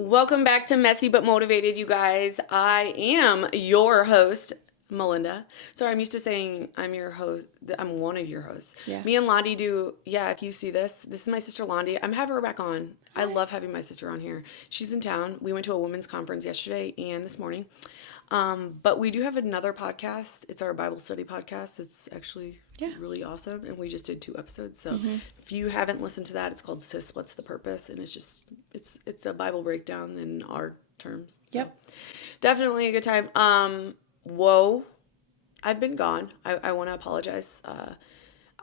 Welcome back to Messy But Motivated, you guys. I am your host, Melinda. Sorry, I'm used to saying I'm your host. I'm one of your hosts. Yeah. Me and Londi do, if you see this is my sister Londi. I'm having her back on. I love having my sister on here. She's in town. We went to a women's conference yesterday and this morning. But we do have another podcast. It's our Bible study podcast. It's actually really awesome. And we just did 2 episodes. So if you haven't listened to that, it's called Sis, What's the Purpose? And it's a Bible breakdown in our terms. So definitely a good time. Whoa. I've been gone. I want to apologize.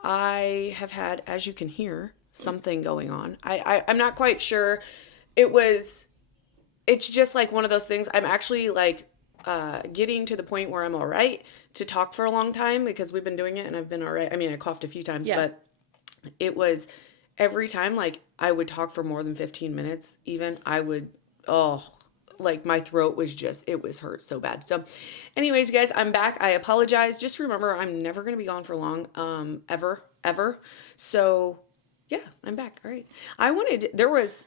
I have had, as you can hear, something going on. I'm not quite sure. It's just like one of those things. I'm actually like, getting to the point where I'm all right to talk for a long time because we've been doing it and I've been all right. I mean, I coughed a few times, but it was every time like I would talk for more than 15 minutes, even I would, like my throat was it was hurt so bad. So anyways, guys, I'm back. I apologize. Just remember, I'm never going to be gone for long, ever. So yeah, I'm back. All right. There's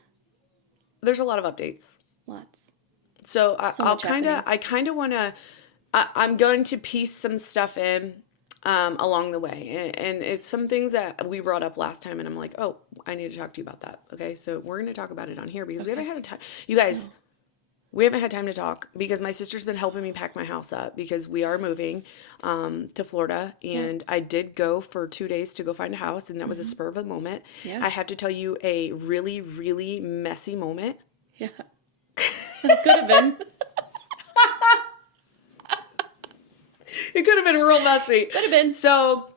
a lot of updates. Lots. So I kind of want to, I'm going to piece some stuff in along the way. And it's some things that we brought up last time. And I'm like, oh, I need to talk to you about that. Okay. So we're going to talk about it on here because we haven't had time. You guys, we haven't had time to talk because my sister's been helping me pack my house up because we are moving to Florida. And I did go for 2 days to go find a house. And that was a spur of the moment. Yeah. I have to tell you a really, really messy moment. Yeah. It could have been. It could have been real messy. Could have been. So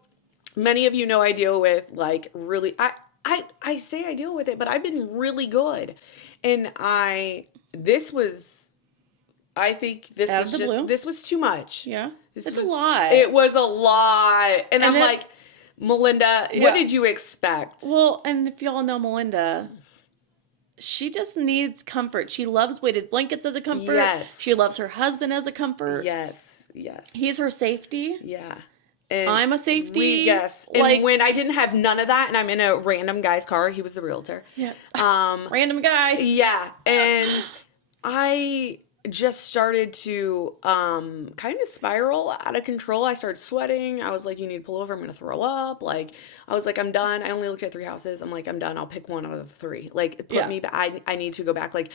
many of you know I deal with like really, I say I deal with it, but I've been really good. And I think this was too much. Yeah. It's a lot. It was a lot. And I'm like, Melinda, what did you expect? Well, and if y'all know Melinda, she just needs comfort. She loves weighted blankets as a comfort. Yes. She loves her husband as a comfort. Yes. He's her safety. Yeah. And I'm a safety. Yes. And when I didn't have none of that and I'm in a random guy's car, he was the realtor. Yeah. Random guy. Yeah. And I just started to kind of spiral out of control. I started sweating. I was like, you need to pull over. I'm going to throw up. Like, I was like, I'm done. I only looked at 3 houses. I'm like, I'm done. I'll pick one out of the 3. Like, put me back. I need to go back. Like,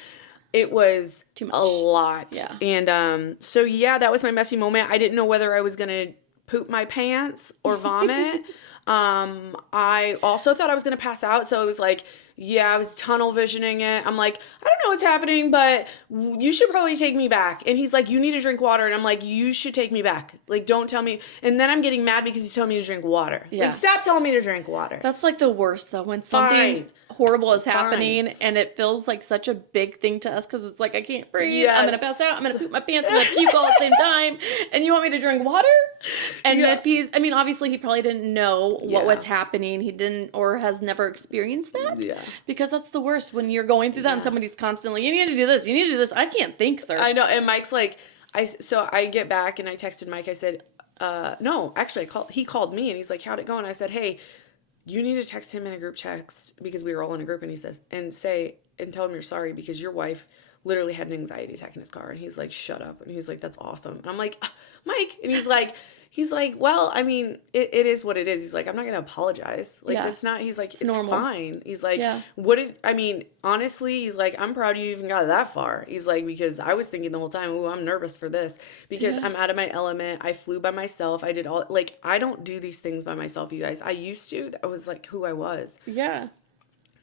it was too much. A lot. Yeah. And so, that was my messy moment. I didn't know whether I was going to poop my pants or vomit. I also thought I was going to pass out. So it was like, I was tunnel visioning it. I'm like, I don't know what's happening, but you should probably take me back. And he's like, you need to drink water. And I'm like, you should take me back. Like, don't tell me. And then I'm getting mad because he's telling me to drink water. Yeah. Like, stop telling me to drink water. That's like the worst though, when something horrible is happening and it feels like such a big thing to us because it's like, I can't breathe. Yes. I'm going to pass out. I'm going to poop my pants. I'm going to puke all at the same time. And you want me to drink water? And if obviously he probably didn't know what was happening. He didn't or has never experienced that. Yeah. Because that's the worst when you're going through that and somebody's constantly, you need to do this. You need to do this. I can't think, sir. I know. And Mike's like, so I get back and I texted Mike. I said, no, actually he called me and he's like, how'd it go? And I said, hey, you need to text him in a group text because we were all in a group. And he says, and tell him you're sorry because your wife literally had an anxiety attack in his car. And he's like, shut up. And he's like, that's awesome. And I'm like, Mike. And he's like, well, I mean, it is what it is. He's like, I'm not going to apologize. Like, it's not, he's like, it's normal. Fine. He's like, honestly, he's like, I'm proud you even got that far. He's like, because I was thinking the whole time, ooh, I'm nervous for this because I'm out of my element. I flew by myself. I did I don't do these things by myself, you guys. I used to. That was like who I was. Yeah.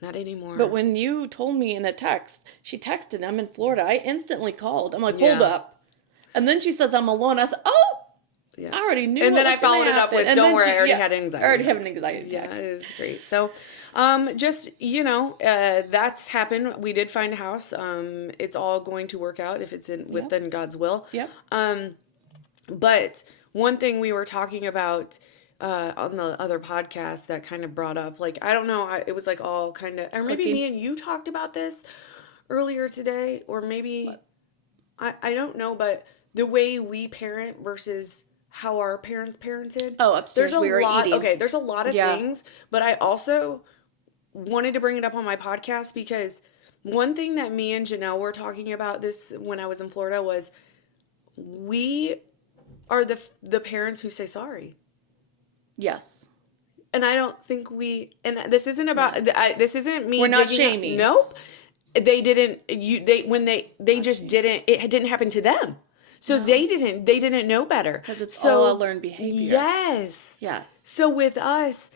Not anymore. But when you told me in a text, she texted, I'm in Florida. I instantly called. I'm like, hold up. And then she says, I'm alone. I said, oh. Yeah. I already knew. And then I followed it up with, don't worry, I already had anxiety. I already have an anxiety attack. Yeah, it is great. So, just, that's happened. We did find a house. It's all going to work out if it's within God's will. Yep. But one thing we were talking about on the other podcast that kind of brought up, like, I don't know, it was like all kind of, or maybe me and you talked about this earlier today, or maybe, I don't know, but the way we parent versus how our parents parented. Oh, upstairs we were eating. Okay, there's a lot of things, but I also wanted to bring it up on my podcast because One thing that me and Janelle were talking about this when I was in Florida was we are the parents who say sorry. Yes. And I don't think and this isn't about, this isn't me. We're not shaming. Nope. They didn't, they just didn't, it didn't happen to them. So they didn't know better. Because it's all a learned behavior. Yes. Yes. So with us,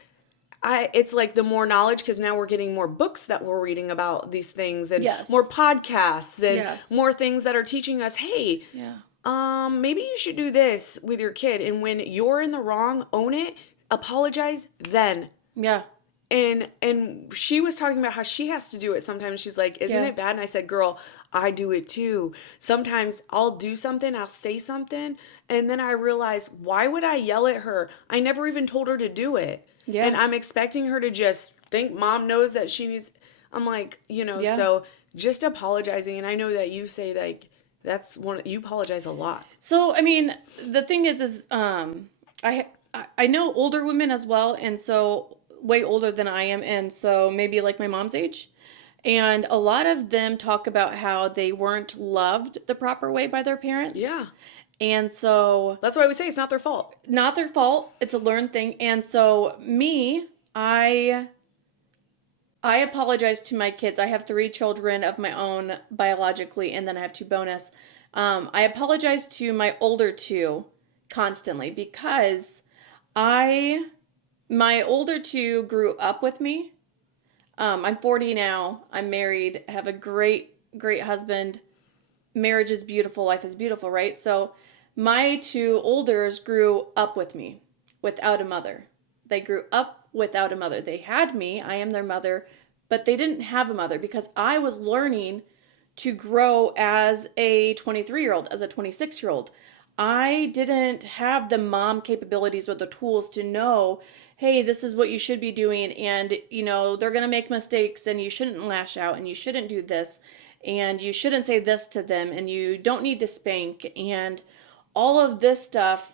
it's like the more knowledge, because now we're getting more books that we're reading about these things, and more podcasts, and more things that are teaching us, hey, maybe you should do this with your kid. And when you're in the wrong, own it, apologize then. Yeah. And she was talking about how she has to do it sometimes. She's like, isn't it bad? And I said, girl, I do it too. Sometimes I'll do something, I'll say something, and then I realize, why would I yell at her? I never even told her to do it. Yeah. And I'm expecting her to just think mom knows that she needs, I'm like, so just apologizing. And I know that you say, like, that's you apologize a lot. So, I mean, the thing is I know older women as well, and so way older than I am, and so maybe like my mom's age. And a lot of them talk about how they weren't loved the proper way by their parents. Yeah. And so that's why we say it's not their fault. Not their fault. It's a learned thing. And so I apologize to my kids. I have 3 children of my own biologically, and then I have 2 bonus. I apologize to my older 2 constantly because my older 2 grew up with me. I'm 40 now. I'm married. I have a great, great husband. Marriage is beautiful. Life is beautiful, right? So my 2 olders grew up with me without a mother. They grew up without a mother. They had me. I am their mother, but they didn't have a mother because I was learning to grow as a 23-year-old, as a 26-year-old. I didn't have the mom capabilities or the tools to know, hey, this is what you should be doing, and, they're going to make mistakes, and you shouldn't lash out, and you shouldn't do this, and you shouldn't say this to them, and you don't need to spank, and all of this stuff.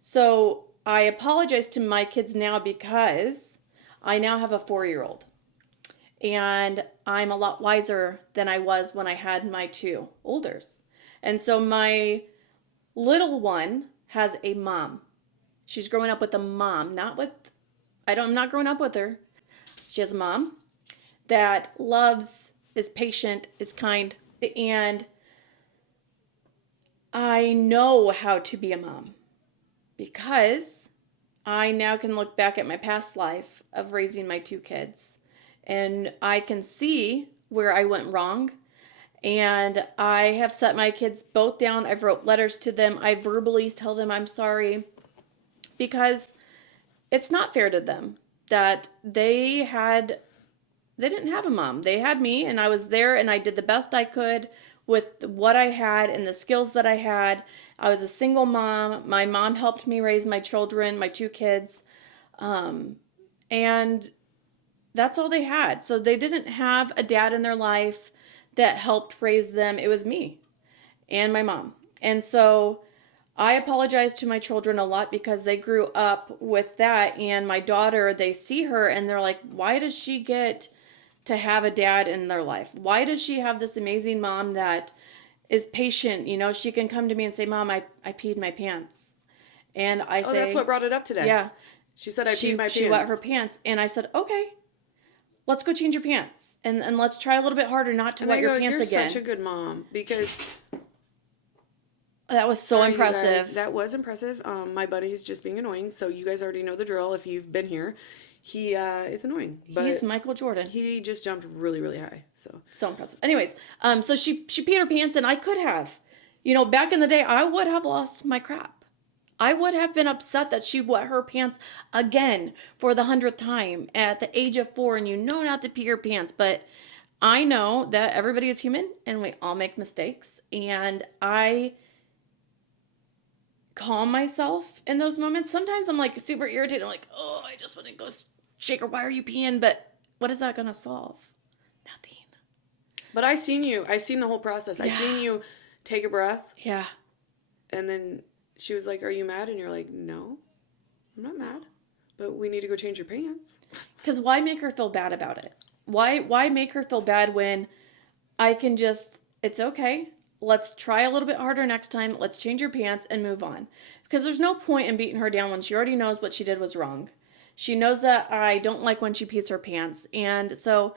So I apologize to my kids now because I now have a 4-year-old, and I'm a lot wiser than I was when I had my 2 olders. And so my little one has a mom. She's growing up with a mom, I'm not growing up with her. She has a mom that loves, is patient, is kind, and I know how to be a mom because I now can look back at my past life of raising my 2 kids, and I can see where I went wrong. And I have set my kids both down. I've wrote letters to them. I verbally tell them I'm sorry because it's not fair to them that they didn't have a mom. They had me, and I was there, and I did the best I could with what I had and the skills that I had. I was a single mom. My mom helped me raise my children, my 2 kids. And that's all they had. So they didn't have a dad in their life that helped raise them. It was me and my mom. And so I apologize to my children a lot because they grew up with that. And my daughter, they see her and they're like, why does she get to have a dad in their life? Why does she have this amazing mom that is patient? She can come to me and say, Mom, I peed my pants. And I say, that's what brought it up today. Yeah. She said, I peed my pants. She wet her pants. And I said, okay, let's go change your pants. And let's try a little bit harder not to wet your pants again. You're such a good mom because... That was so impressive. That was impressive. My buddy's just being annoying. So you guys already know the drill if you've been here. He is annoying. But he's Michael Jordan. He just jumped really, really high. So impressive. Anyways, so she peed her pants, and I could have. Back in the day, I would have lost my crap. I would have been upset that she wet her pants again for the 100th time at the age of 4, and not to pee your pants. But I know that everybody is human, and we all make mistakes. And I calm myself in those moments. Sometimes I'm like super irritated. I'm like, oh, I just want to go shake her. Why are you peeing? But what is that going to solve? Nothing. But I seen the whole process. Yeah. I seen you take a breath. Yeah. And then she was like, are you mad? And you're like, no, I'm not mad. But we need to go change your pants. Because why make her feel bad about it? Why make her feel bad when I can just, it's okay. Let's try a little bit harder next time. Let's change your pants and move on. Because there's no point in beating her down when she already knows what she did was wrong. She knows that I don't like when she pees her pants. And so,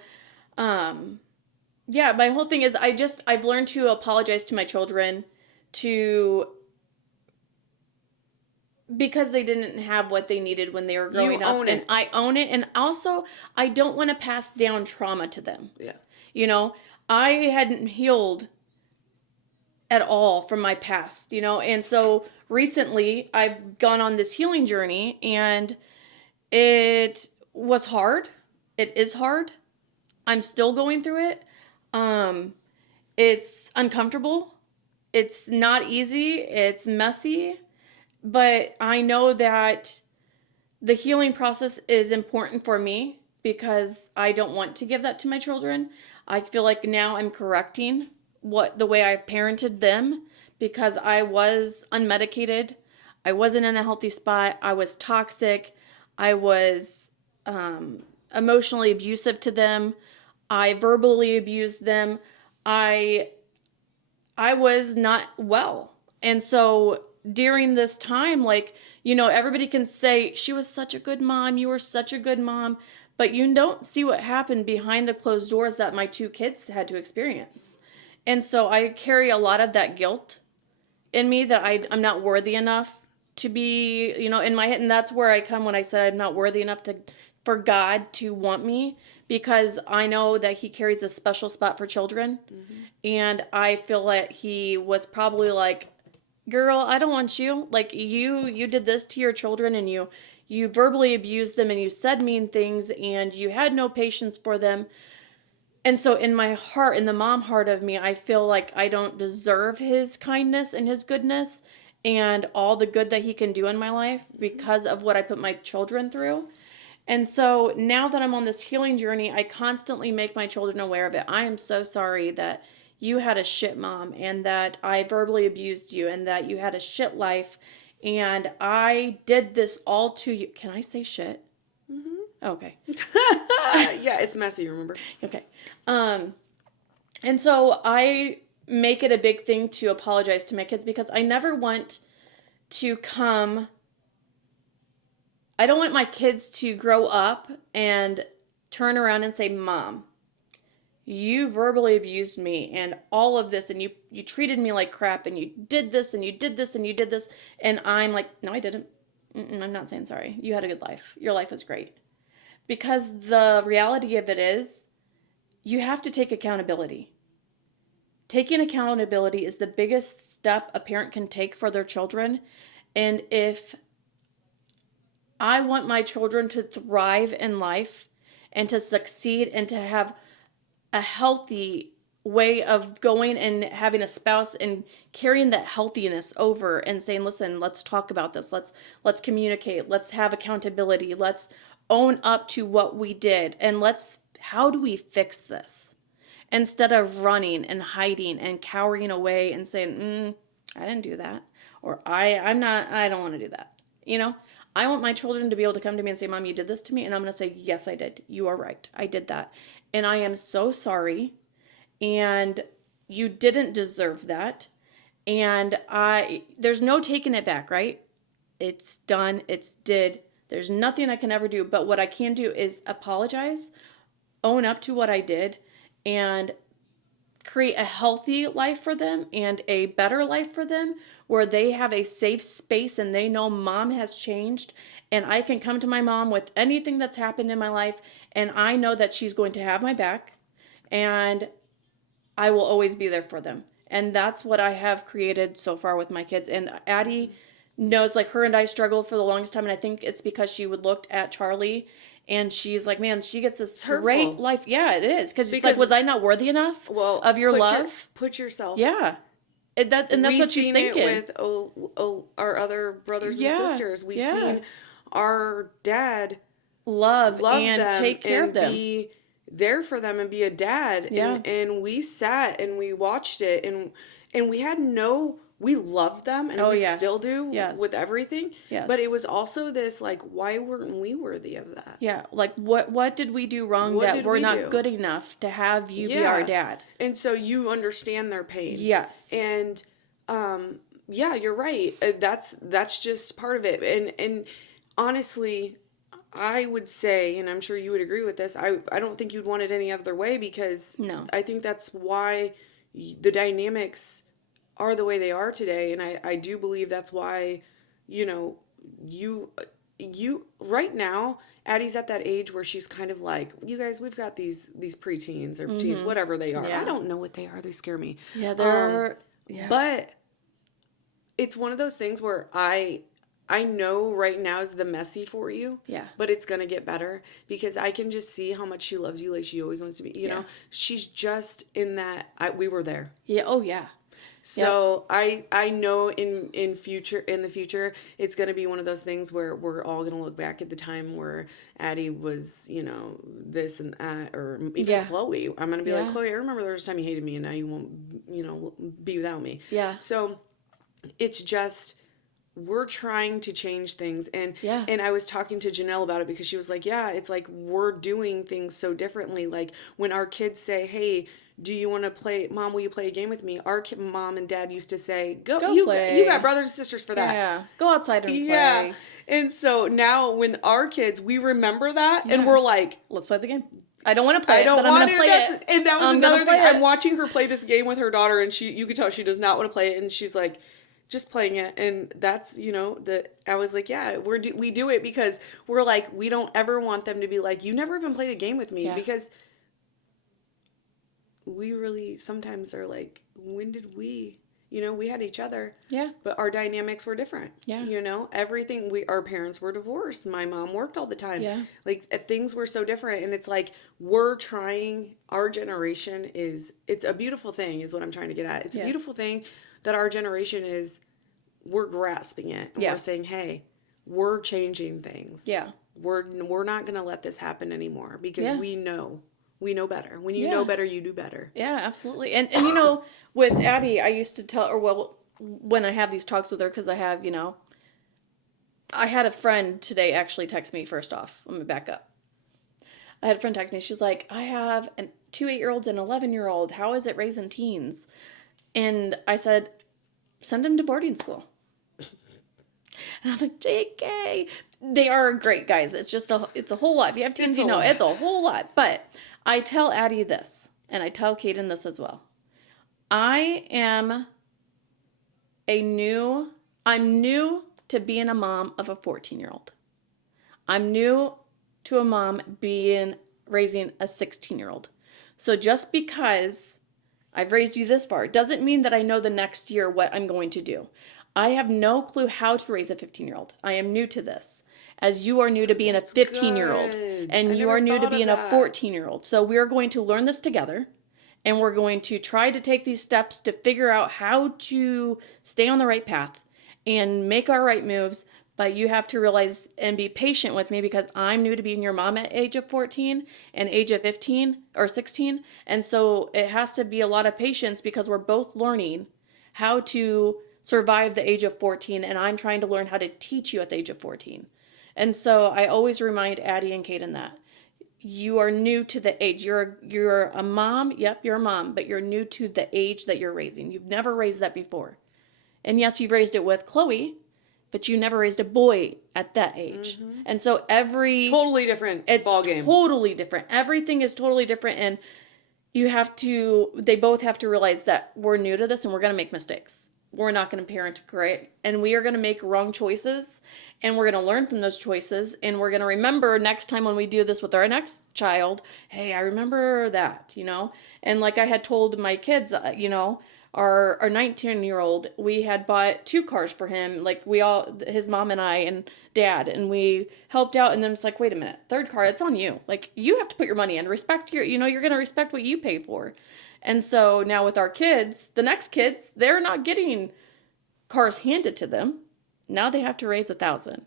yeah, my whole thing is I've learned to apologize to my children to because they didn't have what they needed when they were growing up. And I own it. And also, I don't want to pass down trauma to them. Yeah. You know, I hadn't healed at all from my past, you know? And so recently I've gone on this healing journey and it was hard. It is hard. I'm still going through it. It's uncomfortable. It's not easy. It's messy. But I know that the healing process is important for me because I don't want to give that to my children. I feel like now I'm correcting the way I've parented them because I was unmedicated. I wasn't in a healthy spot. I was toxic. I was emotionally abusive to them. I verbally abused them. I was not well. And so during this time, like, you know, everybody can say, she was such a good mom. You were such a good mom. But you don't see what happened behind the closed doors that my two kids had to experience. And so I carry a lot of that guilt in me that I'm not worthy enough to be, you know, in my head. And that's where I come when I said I'm not worthy enough for God to want me, because I know that he carries a special spot for children. Mm-hmm. And I feel like he was probably like, girl, I don't want you. Like, you did this to your children, and you verbally abused them, and you said mean things, and you had no patience for them. And so in my heart, in the mom heart of me, I feel like I don't deserve his kindness and his goodness and all the good that he can do in my life because of what I put my children through. And so now that I'm on this healing journey, I constantly make my children aware of it. I am so sorry that you had a shit mom, and that I verbally abused you, and that you had a shit life, and I did this all to you. Can I say shit? Mm-hmm. Okay. Yeah, it's messy, remember? Okay. And so I make it a big thing to apologize to my kids because I never want to I don't want my kids to grow up and turn around and say, Mom, you verbally abused me and all of this, and you treated me like crap, and you did this and you did this and you did this. And I'm like, no, I didn't. I'm not saying sorry. You had a good life. Your life was great. Because the reality of it is, you have to take accountability. Taking accountability is the biggest step a parent can take for their children. And if I want my children to thrive in life and to succeed and to have a healthy way of going and having a spouse and carrying that healthiness over and saying, listen, let's talk about this. Let's communicate. Let's have accountability. Let's own up to what we did. And how do we fix this? Instead of running and hiding and cowering away and saying, I didn't do that. Or I don't want to do that. You know, I want my children to be able to come to me and say, Mom, you did this to me. And I'm going to say, yes, I did. You are right. I did that. And I am so sorry. And you didn't deserve that. And there's no taking it back, right? It's done. It's did. There's nothing I can ever do. But what I can do is apologize, own up to what I did, and create a healthy life for them and a better life for them where they have a safe space and they know Mom has changed, and I can come to my mom with anything that's happened in my life, and I know that she's going to have my back, and I will always be there for them. And that's what I have created so far with my kids. And Addie knows, like, her and I struggled for the longest time, and I think it's because she would look at Charlie and she's like, man, she gets this great life. Yeah, it is. Because it's like, was I not worthy enough of your love? Put yourself. Yeah. And that's what she's thinking. It with our other brothers and sisters. We've seen our dad love and them take care of them. Be there for them and be a dad. Yeah. And we sat and we watched it, and we had we loved them, and we yes. still do Yes. with everything. Yes. But it was also this, like, why weren't we worthy of that? Yeah. Like, what did we do wrong that we're not good enough to have you be our dad? And so you understand their pain. Yes. And, yeah, you're right. That's just part of it. And honestly, I would say, and I'm sure you would agree with this, I don't think you'd want it any other way, because No. I think that's why the dynamics are the way they are today. And I do believe that's why, you right now, Addie's at that age where she's kind of like, you guys, we've got these preteens or teens, whatever they are. Yeah. I don't know what they are. They scare me. Yeah, they're But it's one of those things where I know right now is the messy for you. Yeah. But it's going to get better, because I can just see how much she loves you, like she always wants to be, you know. She's just in that we were there. Yeah, oh yeah. So I know in the future it's going to be one of those things where we're all going to look back at the time where Addie was, this and that, or even Chloe. I'm going to be like, Chloe, I remember there was a time you hated me, and now you won't, be without me. Yeah. So it's just, we're trying to change things. And I was talking to Janelle about it, because she was like, yeah, it's like we're doing things so differently. Like when our kids say, hey, do you want to play, Mom, will you play a game with me? Our mom and dad used to say, go play. You got brothers and sisters for that. Yeah, go outside and play. And so now when our kids, we remember that, and we're like, let's play the game. I don't want to play it, but I'm going to play it. And that was another thing. I'm watching her play this game with her daughter, and you could tell she does not want to play it, and she's like, just playing it. And that's, I was like, yeah, we do it because we're like, we don't ever want them to be like, you never even played a game with me, because we really sometimes are like, when did we had each other, but our dynamics were different. Everything, our parents were divorced, my mom worked all the time, like things were so different. And it's like, we're trying, our generation it's a beautiful thing, is what I'm trying to get at. It's a beautiful thing that our generation we're grasping it, and we're saying, hey, we're changing things. We're not gonna let this happen anymore, because we know better. When you know better, you do better. Yeah, absolutely. And with Addie, I used to tell her, well, when I have these talks with her, because I have, I had a friend today actually text me. First off, let me back up. I had a friend text me. She's like, I have two 8-year-olds and an 11-year-old. How is it raising teens? And I said, send them to boarding school. And I'm like, JK, they are great guys. It's just it's a whole lot. If you have teens, it's a whole lot. But I tell Addie this, and I tell Kaden this as well. I'm new to being a mom of a 14-year-old. I'm new to a mom raising a 16-year-old. So just because I've raised you this far doesn't mean that I know the next year what I'm going to do. I have no clue how to raise a 15-year-old. I am new to this. As you are new to being a 15-year-old, and you are new to being a 14-year-old. So we are going to learn this together, and we're going to try to take these steps to figure out how to stay on the right path and make our right moves. But you have to realize and be patient with me, because I'm new to being your mom at age of 14 and age of 15 or 16. And so it has to be a lot of patience, because we're both learning how to survive the age of 14, and I'm trying to learn how to teach you at the age of 14. And so I always remind Addie and Kaden that you are new to the age. You're a mom. Yep, you're a mom, but you're new to the age that you're raising. You've never raised that before. And yes, you've raised it with Chloe, but you never raised a boy at that age. Mm-hmm. And so totally different ballgame. It's totally different. Everything is totally different, and they both have to realize that we're new to this and we're going to make mistakes. We're not going to parent great, and we are going to make wrong choices, and we're going to learn from those choices, and we're going to remember next time when we do this with our next child, hey, I remember that, And like I had told my kids, our 19-year-old, we had bought 2 cars for him, like his mom and I and dad, and we helped out, and then it's like, wait a minute, 3rd car, it's on you. Like, you have to put your money in, respect you're going to respect what you pay for. And so now with our kids, the next kids, they're not getting cars handed to them. Now they have to raise 1,000,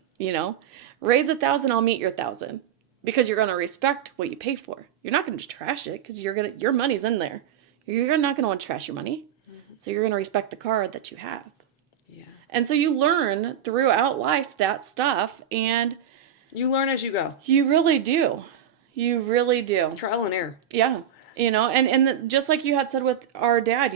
Raise 1,000, I'll meet your 1,000. because you're going to respect what you pay for. You're not going to just trash it because your money's in there. You're not going to want to trash your money. So you're going to respect the car that you have. Yeah. And so you learn throughout life that stuff, and you learn as you go. You really do. You really do. Trial and error. Yeah. And just like you had said with our dad,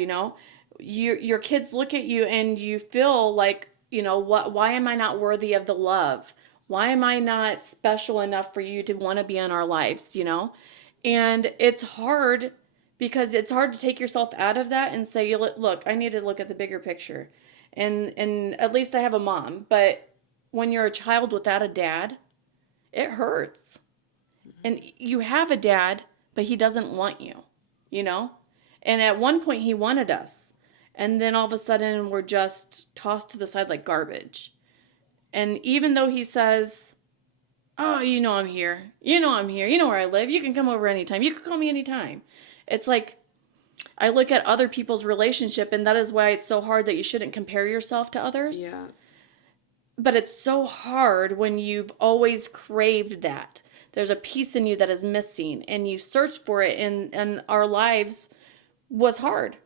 your kids look at you and you feel like, why am I not worthy of the love? Why am I not special enough for you to want to be in our lives, And it's hard because it's hard to take yourself out of that and say, look, I need to look at the bigger picture. And at least I have a mom. But when you're a child without a dad, it hurts. And you have a dad, but he doesn't want you, And at one point he wanted us. And then all of a sudden we're just tossed to the side like garbage. And even though he says, oh, I'm here. I'm here. You know where I live. You can come over anytime. You can call me anytime. It's like, I look at other people's relationship, and that is why it's so hard that you shouldn't compare yourself to others. Yeah. But it's so hard when you've always craved that. There's a piece in you that is missing, and you search for it, and our lives was hard,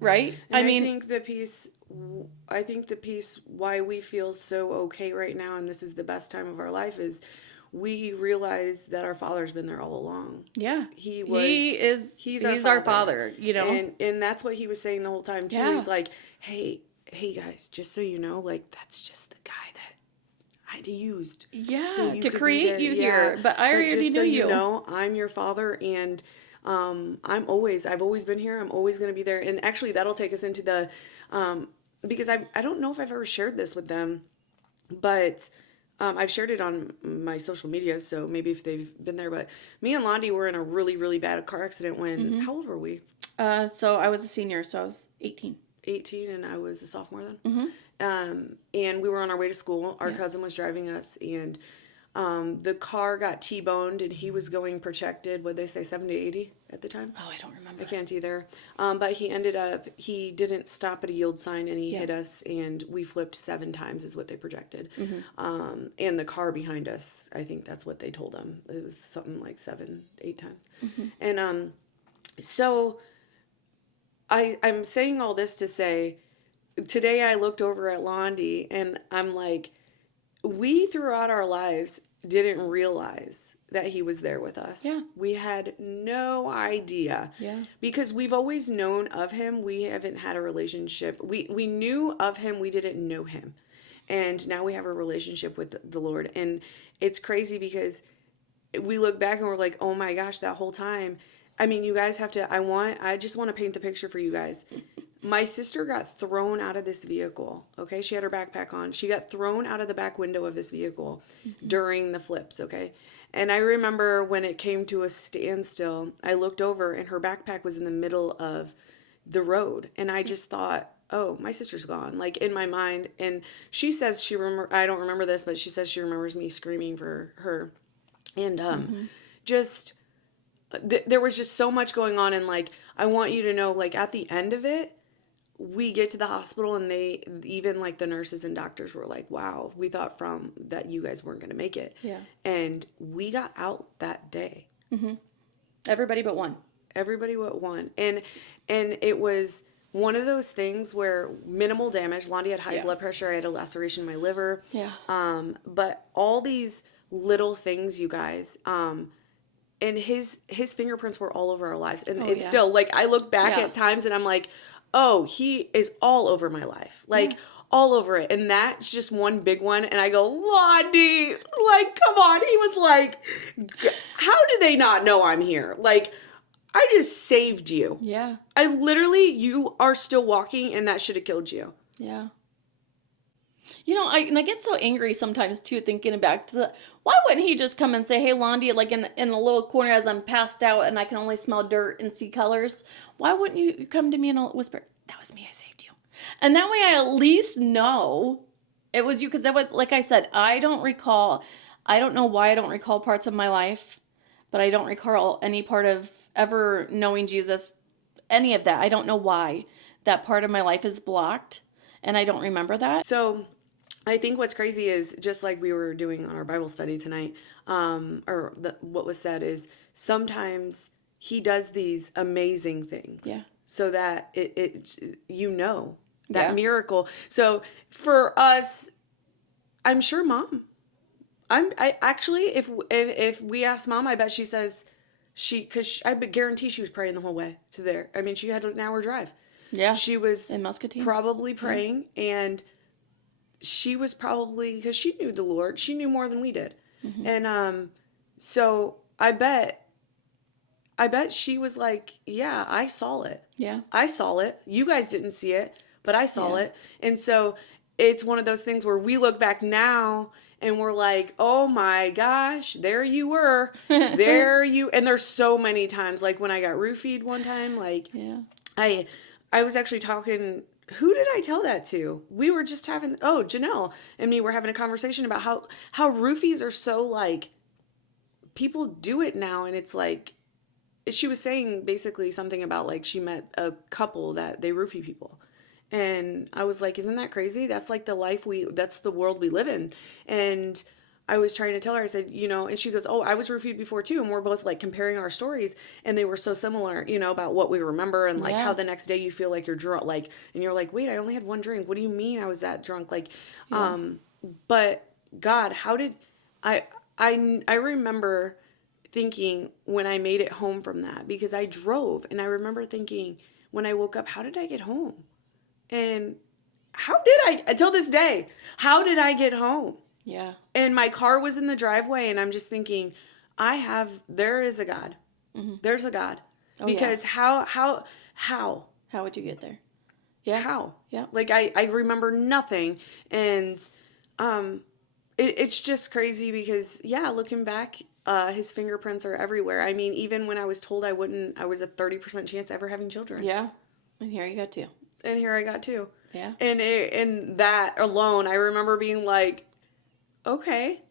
right? And I think the piece why we feel so okay right now, and this is the best time of our life, is we realize that our Father's been there all along. Yeah. He's our father, And that's what he was saying the whole time too. Yeah. He's like, hey guys, just so you know, like, that's just the guy that I used. Yeah, so to create you here. But I already knew you. You know, I'm your Father, and I've always been here. I'm always going to be there. And actually that'll take us into the, because I don't know if I've ever shared this with them, but I've shared it on my social media, so maybe if they've been there. But me and Londi were in a really, really bad car accident when, how old were we? So I was a senior, so I was 18. 18, and I was a sophomore then. And we were on our way to school. Our cousin was driving us, and the car got T-boned, and he was going protected, what'd they say, 70 to 80 at the time? Oh, I don't remember. I can't either. But he didn't stop at a yield sign, and he hit us, and we flipped 7 times is what they projected. And the car behind us, I think that's what they told him. It was something like 7, 8 times. And so I'm saying all this to say, today I looked over at Londi, and I'm like, we throughout our lives didn't realize that he was there with us. Yeah. We had no idea. Yeah. Because we've always known of him. We haven't had a relationship. We knew of him. We didn't know him. And now we have a relationship with the Lord. And it's crazy because we look back and we're like, oh my gosh, that whole time. I mean, you guys have to, I just want to paint the picture for you guys. My sister got thrown out of this vehicle, okay? She had her backpack on. She got thrown out of the back window of this vehicle during the flips, okay? And I remember when it came to a standstill, I looked over and her backpack was in the middle of the road. And I just thought, oh, my sister's gone, like in my mind. And she says I don't remember this, but she says she remembers me screaming for her. And there was just so much going on. And like, I want you to know, like at the end of it, we get to the hospital, and they, even like the nurses and doctors were like, wow, we thought from that you guys weren't going to make it. Yeah. And we got out that day. Everybody but one. Everybody but one. And it was one of those things where minimal damage. Londi had high blood pressure. I had a laceration in my liver. Yeah. But all these little things, you guys, and his fingerprints were all over our lives. And it's still, like, I look back at times and I'm like, oh, he is all over my life. Like, all over it. And that's just one big one. And I go, Londi, like, come on. He was like, how do they not know I'm here? Like, I just saved you. Yeah. You are still walking, and that should have killed you. Yeah. I get so angry sometimes too, thinking back to why wouldn't he just come and say, hey, Londi, like in a little corner as I'm passed out and I can only smell dirt and see colors. Why wouldn't you come to me and whisper, that was me, I saved you. And that way I at least know it was you. Because that was, like I said, I don't know why I don't recall parts of my life, but I don't recall any part of ever knowing Jesus, any of that. I don't know why that part of my life is blocked, and I don't remember that. So I think what's crazy is just like we were doing on our Bible study tonight, what was said is sometimes he does these amazing things. Yeah. So that that Yeah. miracle. So for us, I'm sure mom, I actually, if we ask mom, I bet she says because I guarantee she was praying the whole way to there. I mean, she had an hour drive. Yeah. She was In Muscatine. probably praying, and she was probably, because she knew the Lord, she knew more than we did. And so I bet she was like, yeah, I saw it. Yeah. I saw it. You guys didn't see it, but I saw Yeah. it. And so it's one of those things where we look back now and we're like, oh my gosh, there you were. And there's so many times, like when I got roofied one time, like Yeah. I was actually talking, who did I tell that to? We were just having, Janelle and me were having a conversation about how roofies are so like, people do it now, and it's like, she was saying basically something about like she met a couple that they roofie people. And I was like, isn't that crazy? That's like that's the world we live in. And I was trying to tell her, I said, and she goes, oh, I was roofied before too. And we're both like comparing our stories, and they were so similar, about what we remember and like how the next day you feel like you're drunk, like, and you're like, wait, I only had one drink. What do you mean I was that drunk? Like, but God, how did I remember thinking when I made it home from that, because I drove, and I remember thinking when I woke up, how did I get home? And how did I, until this day, how did I get home? Yeah. And my car was in the driveway, and I'm just thinking, there is a God. There's a God. Because how would you get there? Yeah. How? Yeah. Like I remember nothing. And it's just crazy because, looking back, his fingerprints are everywhere. I mean, even when I was told I was a 30% chance ever having children. Yeah. And here you got two. And here I got two. Yeah. And that alone, I remember being like, okay.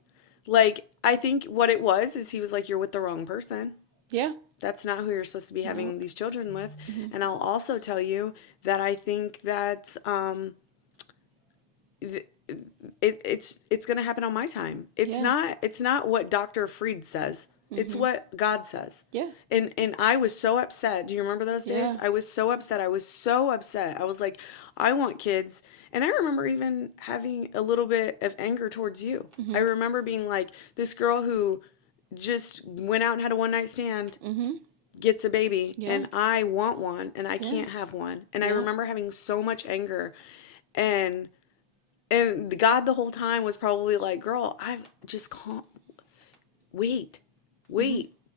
Like, I think what it was is he was like, you're with the wrong person. Yeah. That's not who you're supposed to be having these children with. And I'll also tell you that I think that it's going to happen on my time. It's not what Dr. Freed says. It's what God says. Yeah. And I was so upset. Do you remember those days? Yeah. I was so upset. I was like, I want kids. And I remember even having a little bit of anger towards you. I remember being like, this girl who just went out and had a one night stand gets a baby, and I want one, and I can't have one. And I remember having so much anger, and God the whole time was probably like, girl, I've just can't wait,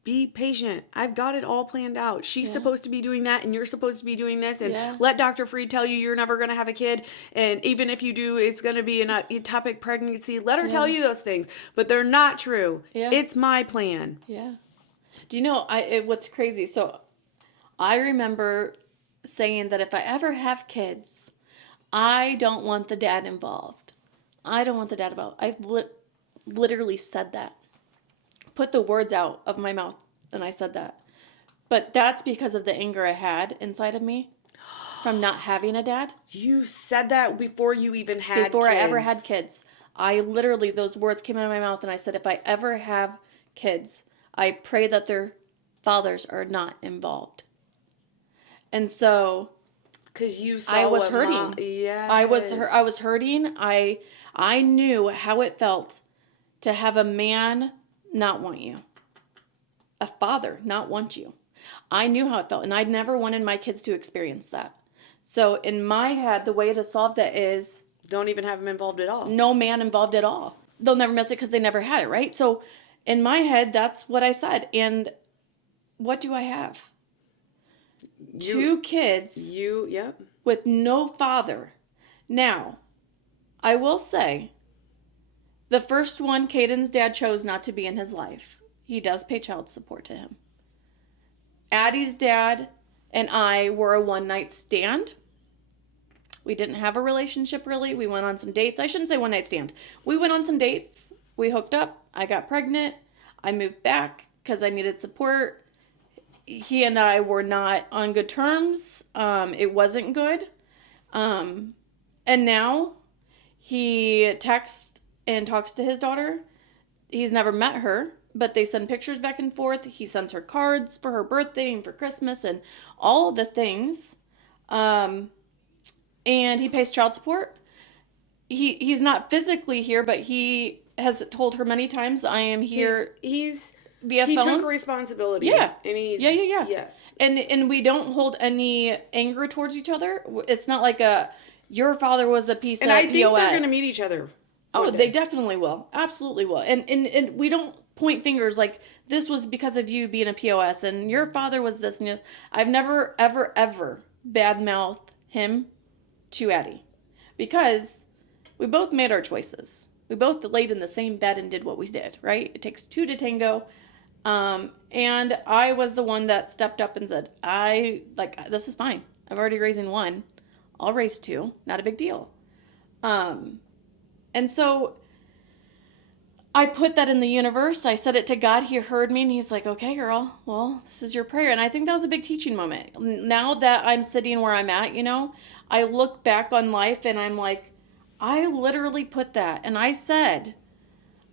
be patient. I've got it all planned out. She's supposed to be doing that, and you're supposed to be doing this, and let Dr. Freed tell you you're never going to have a kid, and even if you do, it's going to be an ectopic pregnancy. Let her tell you those things, but they're not true. It's my plan. Yeah. Do you know what's crazy? So I remember saying that if I ever have kids, I don't want the dad involved. I don't want the dad involved. I've literally said that. Put the words out of my mouth, and I said that. But that's because of the anger I had inside of me from not having a dad. You said that before you even had Before kids. I ever had kids. I literally, those words came out of my mouth, and I said, if I ever have kids, I pray that their fathers are not involved. And so, because you saw I was hurting. I was hurting. I knew how it felt to have a man not want you, a father not want you. I knew how it felt, and I'd never wanted my kids to experience that. So in my head, the way to solve that is don't even have them involved at all. No man involved at all. They'll never miss it because they never had it, right? So in my head, that's what I said. And what do I have? Two kids. With no father. Now, I will say, the first one, Caden's dad chose not to be in his life. He does pay child support to him. Addie's dad and I were a one-night stand. We didn't have a relationship, really. We went on some dates. I shouldn't say one-night stand. We went on some dates. We hooked up. I got pregnant. I moved back because I needed support. He and I were not on good terms. It wasn't good. And now He texts and talks to his daughter. He's never met her, but they send pictures back and forth. He sends her cards for her birthday and for Christmas and all the things. And he pays child support. He's not physically here, but he has told her many times, I am here. He's via he phone. took responsibility. Yeah. And he's Yeah. Yes. And we don't hold any anger towards each other. It's not like your father was a piece of POS. And I think they're going to meet each other. Oh, they definitely will. Absolutely will. And we don't point fingers like this was because of you being a POS and your father was this. And I've never, ever, ever badmouthed him to Addie because we both made our choices. We both laid in the same bed and did what we did, right? It takes two to tango. And I was the one that stepped up and said, this is fine. I've already raising one. I'll raise two. Not a big deal. And so I put that in the universe. I said it to God. He heard me and he's like, okay, girl, well, this is your prayer. And I think that was a big teaching moment. Now that I'm sitting where I'm at, I look back on life and I'm like, I literally put that. And I said,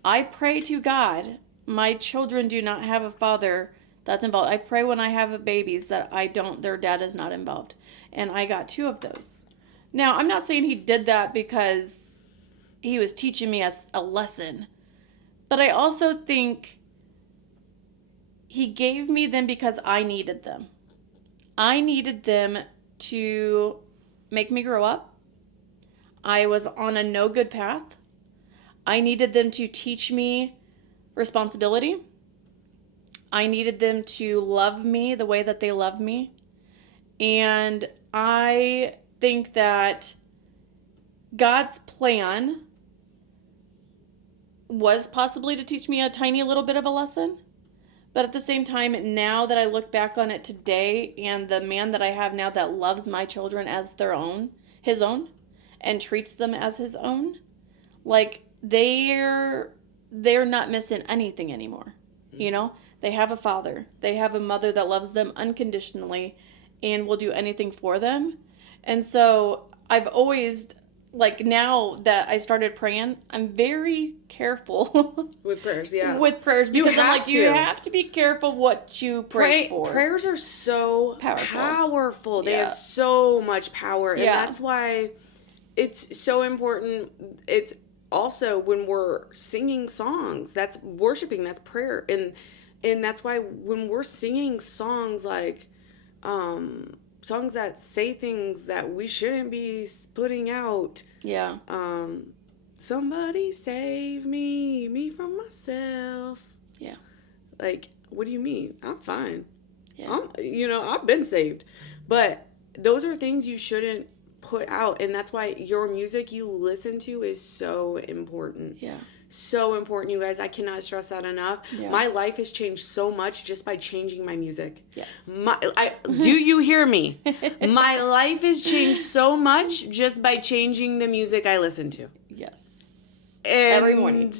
I pray to God, my children do not have a father that's involved. I pray when I have babies that their dad is not involved. And I got 2 of those. Now, I'm not saying he did that because he was teaching me a lesson. But I also think he gave me them because I needed them. I needed them to make me grow up. I was on a no good path. I needed them to teach me responsibility. I needed them to love me the way that they love me. And I think that God's plan was possibly to teach me a tiny little bit of a lesson. But at the same time, now that I look back on it today and the man that I have now that loves my children as his own, and treats them as his own, like they're not missing anything anymore. They have a father. They have a mother that loves them unconditionally and will do anything for them. And so I've always, now that I started praying, I'm very careful. With prayers, yeah. With prayers, because you have to be careful what you pray for. Prayers are so powerful. They have so much power. And that's why it's so important. It's also when we're singing songs, that's worshiping, that's prayer. And that's why when we're singing songs songs that say things that we shouldn't be putting out. Yeah. Somebody save me from myself. Yeah. What do you mean? I'm fine. Yeah. I've been saved. But those are things you shouldn't put out. And that's why your music you listen to is so important. Yeah. So important, you guys. I cannot stress that enough. Yeah. My life has changed so much just by changing my music. Yes. Do you hear me? My life has changed so much just by changing the music I listen to. Yes. And every morning.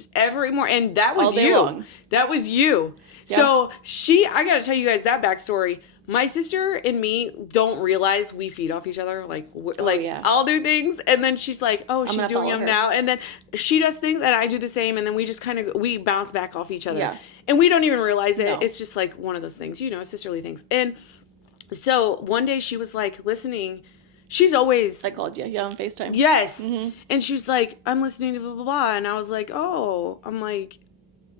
And that was all day you. Long. That was you. Yeah. So I got to tell you guys that backstory. My sister and me don't realize we feed off each other. I'll do things, and then she's like, "Oh, she's doing them now," and then she does things, and I do the same, and then we just we bounce back off each other, and we don't even realize it. No. It's just one of those things, sisterly things. And so one day she was listening. She's always. I called you, on FaceTime. Yes, and she's like, "I'm listening to blah blah blah," and I was like, "Oh," I'm like.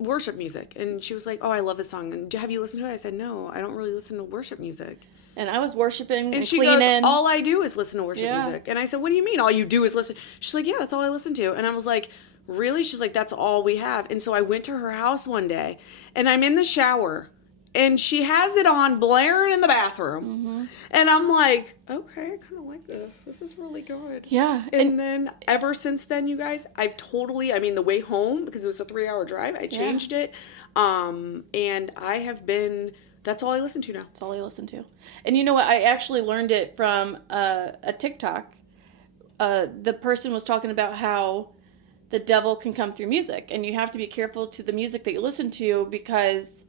Worship music. And she was like, "Oh, I love this song. And have you listened to it?" I said, "No, I don't really listen to worship music." And I was worshiping and she cleaning. goes, "All I do is listen to worship music." And I said, "What do you mean all you do is listen?" She's like, "Yeah, that's all I listen to." And I was like, "Really?" She's like, "That's all we have." And so I went to her house one day and I'm in the shower and she has it on blaring in the bathroom. And I'm like, okay, I kind of like this. This is really good. Yeah. And then ever since then, you guys, I've the way home, because it was a 3-hour drive, I changed it. And I have been, that's all I listen to now. That's all I listen to. And you know what? I actually learned it from a TikTok. The person was talking about how the devil can come through music. And you have to be careful to the music that you listen to because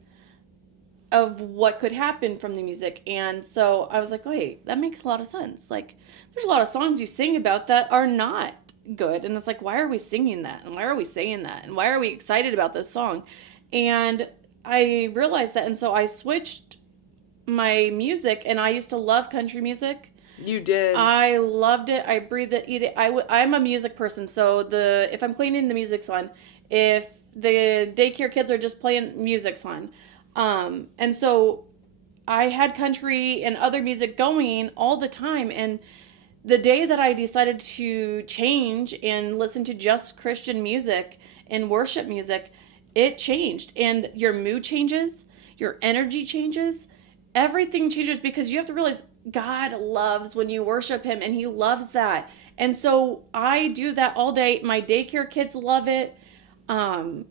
of what could happen from the music. And so I was like, wait, that makes a lot of sense. There's a lot of songs you sing about that are not, good. And it's like, why are we singing that? And why are we saying that? And why are we excited about this song? And I realized that. And so I switched my music, and I used to love country music. You did. I loved it. I breathed it, eat it. I'm a music person. So if I'm cleaning, the music's on. If the daycare kids are just playing, music's on. And so I had country and other music going all the time. And the day that I decided to change and listen to just Christian music and worship music, it changed. And your mood changes, your energy changes, everything changes, because you have to realize God loves when you worship him, and he loves that. And so I do that all day. My daycare kids love it. All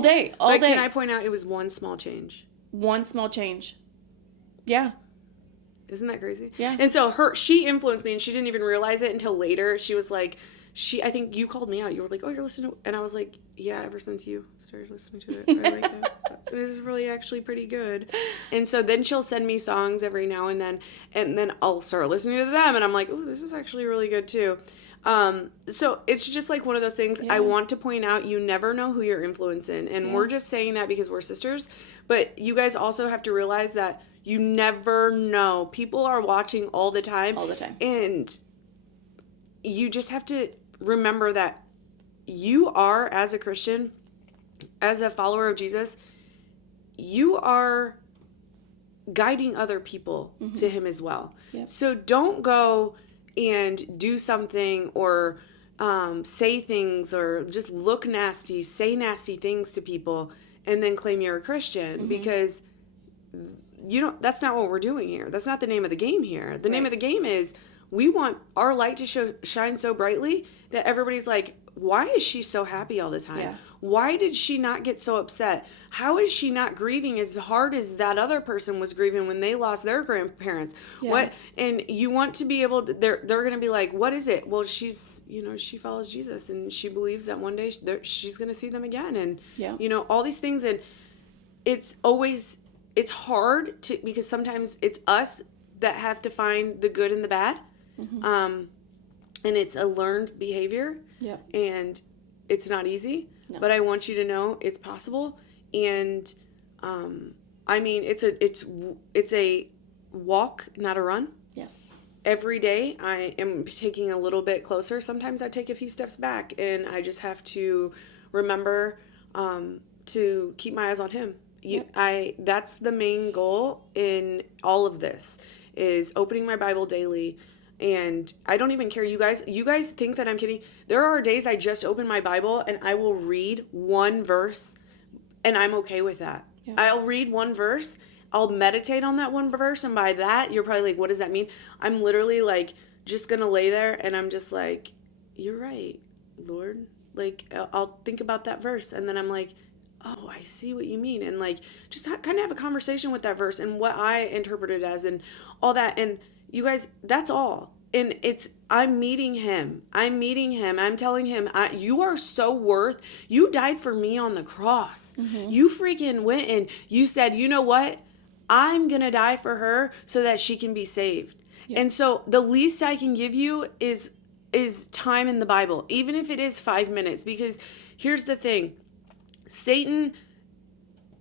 day. But can I point out, it was one small change. One small change. Yeah. Isn't that crazy? Yeah. And so she influenced me, and she didn't even realize it until later. She was like, I think you called me out. You were like, oh, you're listening to, and I was like, yeah, ever since you started listening to it, I like it. It is really actually pretty good. And so then she'll send me songs every now and then I'll start listening to them, and I'm like, oh, this is actually really good too. So it's just like one of those things. I want to point out, you never know who you're influencing, and we're just saying that because we're sisters, but you guys also have to realize that you never know. People are watching all the time. All the time. And you just have to remember that you are, as a Christian, as a follower of Jesus, you are guiding other people to him as well. Yep. So don't go and do something or say things or just look nasty, say nasty things to people, and then claim you're a Christian, because that's not what we're doing here. That's not the name of the game here. The name of the game is, we want our light to shine so brightly that everybody's like, why is she so happy all the time? Yeah. Why did she not get so upset? How is she not grieving as hard as that other person was grieving when they lost their grandparents? Yeah. What? And you want to be able to, they're going to be like, what is it? Well, she's, she follows Jesus, and she believes that one day she's going to see them again. And, all these things. And it's hard because sometimes it's us that have to find the good and the bad. And it's a learned behavior. Yeah. And it's not easy. No. But I want you to know it's possible. And I mean, it's a walk, not a run. Yes. Every day I am taking a little bit closer. Sometimes I take a few steps back, and I just have to remember to keep my eyes on him. That's the main goal in all of this, is opening my Bible daily. And I don't even care. You guys think that I'm kidding. There are days I just open my Bible and I will read one verse, and I'm okay with that. Yeah. I'll read one verse. I'll meditate on that one verse. And by that, you're probably like, what does that mean? I'm literally like, just going to lay there, and I'm just like, you're right, Lord. Like, I'll think about that verse. And then I'm like, oh, I see what you mean. And like, just kind of have a conversation with that verse and what I interpret it as and all that. And you guys, that's all. And I'm meeting him. I'm telling him, you are so worth, you died for me on the cross. You freaking went and you said, you know what? I'm going to die for her so that she can be saved. Yeah. And so the least I can give you is time in the Bible, even if it is 5 minutes, because here's the thing. Satan,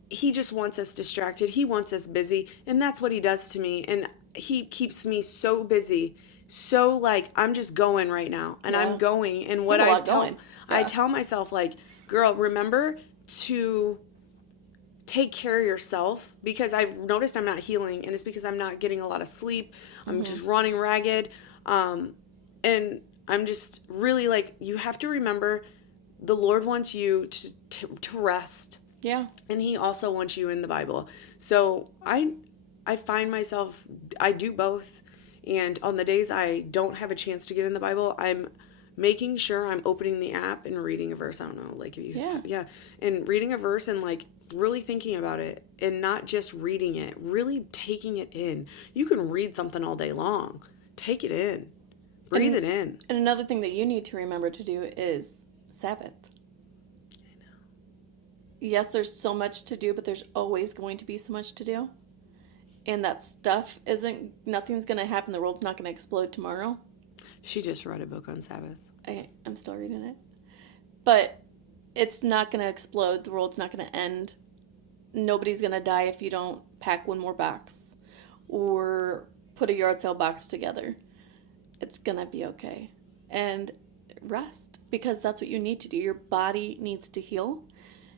he just wants us distracted. He wants us busy, and that's what he does to me. And he keeps me so busy, so like I'm just going right now, and I'm going. And what I tell myself, like, girl, remember to take care of yourself, because I've noticed I'm not healing, and it's because I'm not getting a lot of sleep. I'm just running ragged, and I'm just really like, you have to remember, the Lord wants you to rest. Yeah. And he also wants you in the Bible. So I find myself, I do both. And on the days I don't have a chance to get in the Bible, I'm making sure I'm opening the app and reading a verse. I don't know, like, if you, and reading a verse and like really thinking about it, and not just reading it, really taking it in. You can read something all day long. Take it in. Breathe it in. And another thing that you need to remember to do is Sabbath. I know. Yes, there's so much to do, but there's always going to be so much to do. And that stuff nothing's going to happen. The world's not going to explode tomorrow. She just read a book on Sabbath. Okay, I'm still reading it. But it's not going to explode. The world's not going to end. Nobody's going to die if you don't pack one more box or put a yard sale box together. It's going to be okay. And rest, because that's what you need to do. Your body needs to heal.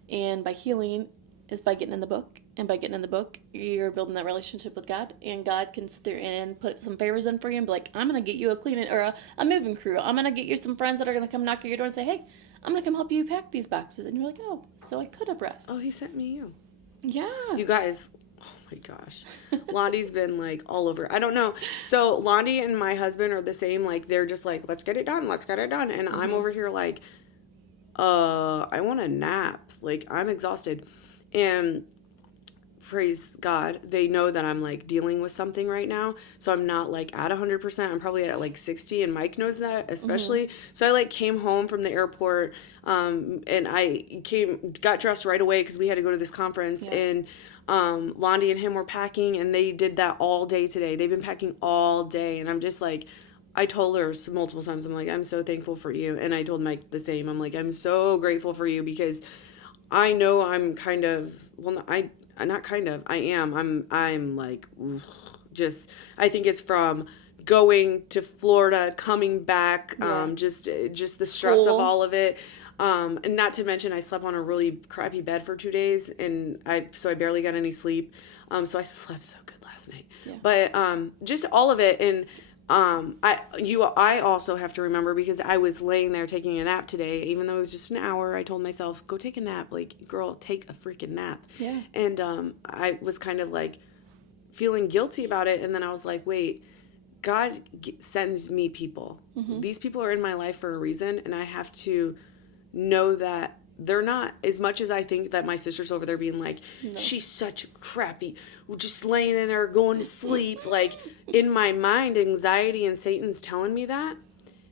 And by healing is by getting in the book. And by getting in the book, you're building that relationship with God. And God can sit there and put some favors in for you and be like, I'm going to get you a cleaning or a moving crew. I'm going to get you some friends that are going to come knock at your door and say, hey, I'm going to come help you pack these boxes. And you're like, oh, so I could have rest. Oh, he sent me you. Yeah. You guys, oh my gosh. Londi's been like all over. I don't know. So Londi and my husband are the same. Like, they're just like, let's get it done. Let's get it done. And I'm over here like, I want a nap. Like, I'm exhausted. And praise God, they know that I'm like dealing with something right now. So I'm not like at 100%. I'm probably at like 60, and Mike knows that especially. So I like came home from the airport, and I got dressed right away because we had to go to this conference. And Londi and him were packing, and they did that all day today. They've been packing all day, and I'm just like, I told her multiple times, I'm like, I'm so thankful for you. And I told Mike the same. I'm like, I'm so grateful for you, because I know I'm kind of, well, I am. I'm like, just, I think it's from going to Florida, coming back, just the stress of all of it. And not to mention, I slept on a really crappy bed for 2 days, and I barely got any sleep. So I slept so good last night. Yeah. But just all of it, and I also have to remember, because I was laying there taking a nap today, even though it was just an hour. I told myself, go take a nap. Like, girl, take a freaking nap. Yeah. And I was kind of like feeling guilty about it. And then I was like, wait, God sends me people. These people are in my life for a reason. And I have to know that they're not, as much as I think that my sister's over there being like, she's such a crappy, just laying in there going to sleep. Like, in my mind, anxiety and Satan's telling me that.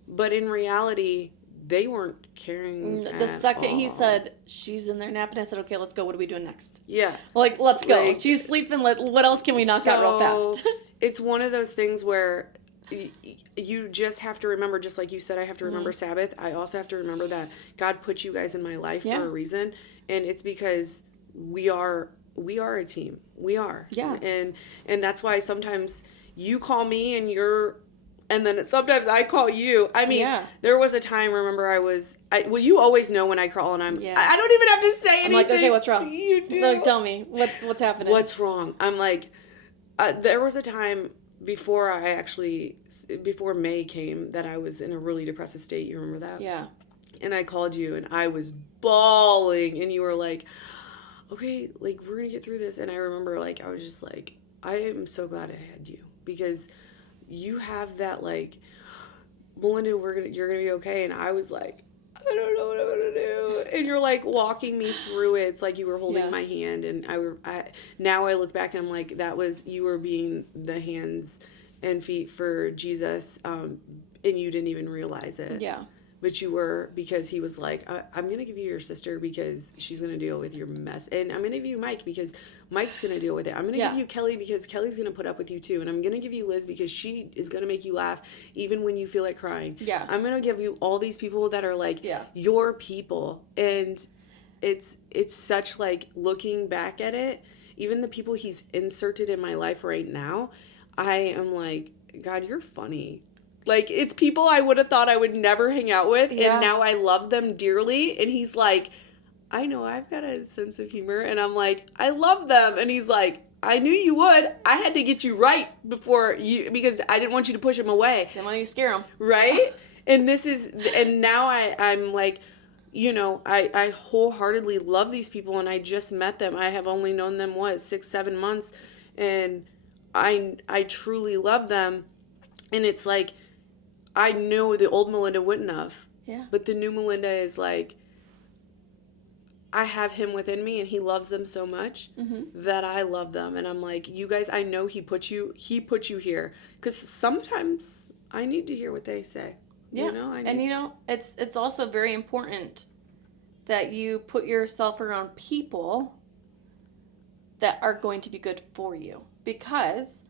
But in reality, they weren't caring. The second he said, she's in there napping, I said, okay, let's go. What are we doing next? Yeah. Like, let's go. Like, she's sleeping. What else can we knock out real fast? It's one of those things where you just have to remember, just like you said, I have to remember Sabbath. I also have to remember that God put you guys in my life for a reason. And it's because we are a team. We are. Yeah. And that's why sometimes you call me and then sometimes I call you. I mean, there was a time, remember, you always know when I call, and I don't even have to say anything. I'm like, okay, what's wrong? You do. Like, tell me, what's happening? What's wrong? I'm like, there was a time before May came that I was in a really depressive state. You remember that? Yeah. And I called you, and I was bawling, and you were like, okay, like, we're going to get through this. And I remember, like, I was just like, I am so glad I had you, because you have that, like, Melinda, you're going to be okay. And I was like, I don't know what I'm going to do. And you're like walking me through it. It's like you were holding my hand. And now I look back and I'm like, you were being the hands and feet for Jesus. And you didn't even realize it. Yeah. But you were, because he was like, I'm going to give you your sister because she's going to deal with your mess. And I'm going to give you Mike because Mike's going to deal with it. I'm going to give you Kelly because Kelly's going to put up with you too. And I'm going to give you Liz because she is going to make you laugh even when you feel like crying. Yeah. I'm going to give you all these people that are like your people. And it's such, like, looking back at it, even the people he's inserted in my life right now, I am like, God, you're funny. Like, it's people I would have thought I would never hang out with, and now I love them dearly. And he's like, I know I've got a sense of humor, and I'm like, I love them. And he's like, I knew you would. I had to get you right because I didn't want you to push him away. Didn't want you to scare him. Right? And now I'm like, you know, I wholeheartedly love these people, and I just met them. I have only known them, 6-7 months, and I truly love them. And it's like, I know the old Melinda wouldn't have. Yeah. But the new Melinda is like, I have him within me, and he loves them so much that I love them. And I'm like, you guys, I know he put you here. Because sometimes I need to hear what they say. Yeah. It's also very important that you put yourself around people that are going to be good for you. Because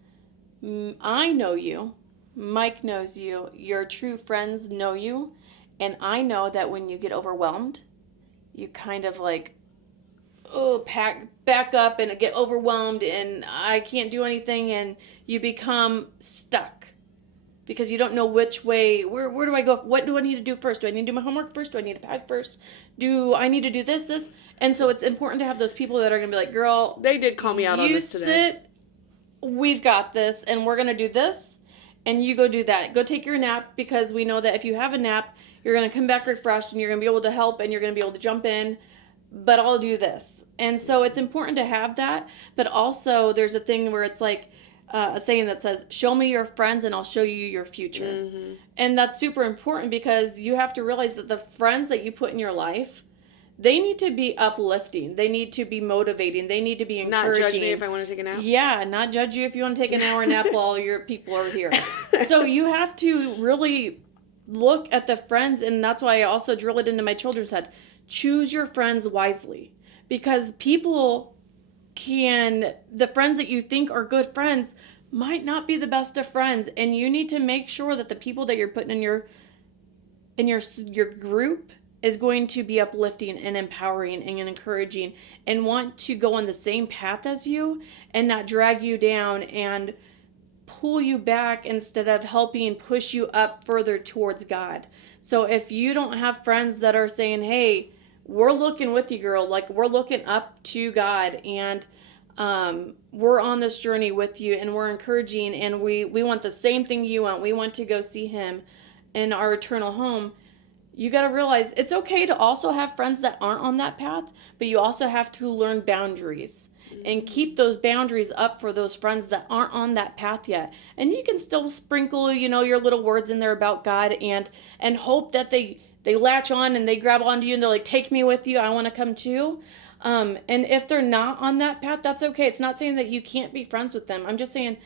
I know you. Mike knows you. Your true friends know you. And I know that when you get overwhelmed, you kind of like, oh, back up and get overwhelmed and I can't do anything, and you become stuck because you don't know which way, where do I go? What do I need to do first? Do I need to do my homework first? Do I need to pack first? Do I need to do this? And so it's important to have those people that are going to be like, girl, they did call me out on this today. You sit, we've got this, and we're going to do this, and you go do that. Go take your nap, because we know that if you have a nap, you're going to come back refreshed and you're going to be able to help and you're going to be able to jump in, but I'll do this. And so it's important to have that, but also there's a thing where it's like, a saying that says, show me your friends and I'll show you your future. Mm-hmm. And that's super important, because you have to realize that the friends that you put in your life, they need to be uplifting. They need to be motivating. They need to be encouraging. Not judge me if I want to take a nap? Yeah, not judge you if you want to take an hour nap while your people are here. So you have to really look at the friends, and that's why I also drill it into my children's head. Choose your friends wisely, because the friends that you think are good friends might not be the best of friends, and you need to make sure that the people that you're putting in your group is going to be uplifting and empowering and encouraging and want to go on the same path as you and not drag you down and pull you back instead of helping push you up further towards God. So if you don't have friends that are saying, hey, we're looking with you, girl, like we're looking up to God, and we're on this journey with you, and we're encouraging, and we want the same thing you want. We want to go see him in our eternal home. You got to realize it's okay to also have friends that aren't on that path, but you also have to learn boundaries and keep those boundaries up for those friends that aren't on that path yet. And you can still sprinkle, your little words in there about God, and hope that they latch on and they grab onto you and they're like, take me with you. I want to come too. And if they're not on that path, that's okay. It's not saying that you can't be friends with them. I'm just saying,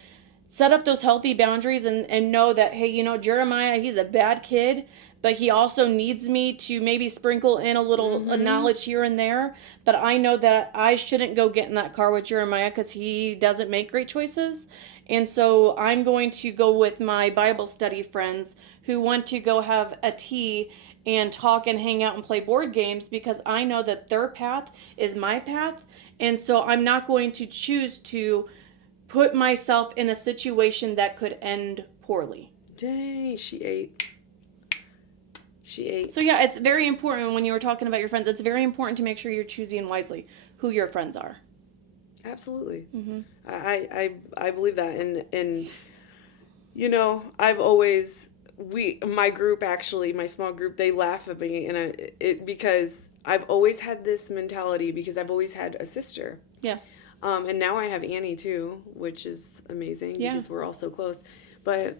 set up those healthy boundaries and know that, hey, Jeremiah, he's a bad kid, but he also needs me to maybe sprinkle in a little knowledge here and there. But I know that I shouldn't go get in that car with Jeremiah because he doesn't make great choices. And so I'm going to go with my Bible study friends who want to go have a tea and talk and hang out and play board games, because I know that their path is my path. And so I'm not going to choose to put myself in a situation that could end poorly. Dang, she ate. So yeah, it's very important when you were talking about your friends. It's very important to make sure you're choosing wisely who your friends are. Absolutely. Mm-hmm. I believe that. And I've always... my group, actually, my small group, they laugh at me, and because I've always had this mentality, because I've always had a sister. Yeah. And now I have Annie too, which is amazing, because we're all so close. But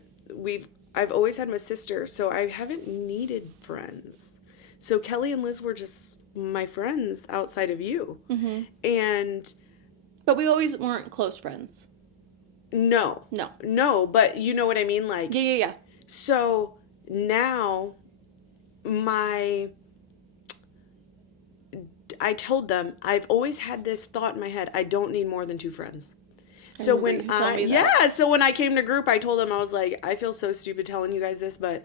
I've always had my sister, so I haven't needed friends. So Kelly and Liz were just my friends outside of you. Mm-hmm. But we always weren't close friends. No, but you know what I mean? Like, yeah. So now I told them, I've always had this thought in my head, I don't need more than 2 friends. So when I came to group, I told them, I was like, I feel so stupid telling you guys this, but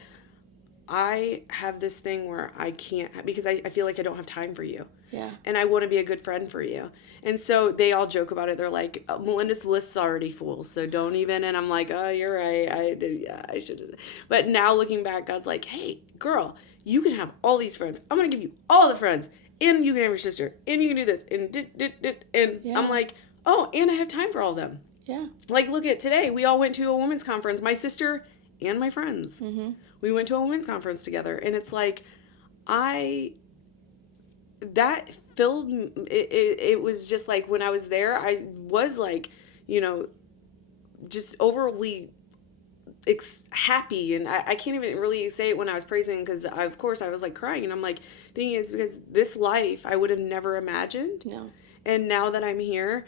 I have this thing where I can't, because I feel like I don't have time for you. Yeah. And I want to be a good friend for you. And so they all joke about it. They're like, Melinda's list's already full, so don't even. And I'm like, oh, you're right. I should have. But now looking back, God's like, hey, girl, you can have all these friends. I'm going to give you all the friends. And you can have your sister. And you can do this. And I'm like, oh, and I have time for all of them. Yeah. Like, look at today. We all went to a women's conference. My sister and my friends. Mm-hmm. We went to a women's conference together. And it's like, that filled it was just like, when I was there, I was like, just overly happy, and I can't even really say it when I was praising, because of course I was like crying, and I'm like, thing is, because this life I would have never imagined. No. And now that I'm here,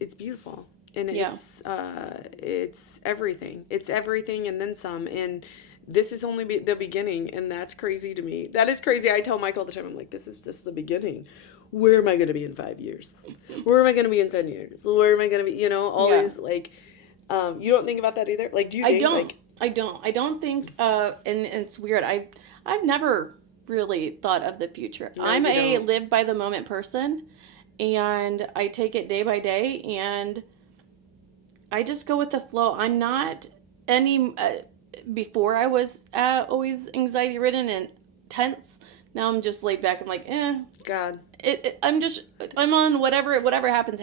it's beautiful, and it's everything. It's everything and then some. And this is only the beginning, and that's crazy to me. That is crazy. I tell Mike all the time, I'm like, this is just the beginning. Where am I going to be in 5 years? Where am I going to be in 10 years? Where am I going to be, always like, You don't think about that either? Like, do you think, like... I don't think, and it's weird. I've never really thought of the future. No, I'm you a don't. live by the moment person, and I take it day by day, and I just go with the flow. I'm not any, before I was always anxiety ridden and tense. Now I'm just laid back. I'm like, God. I'm on whatever happens.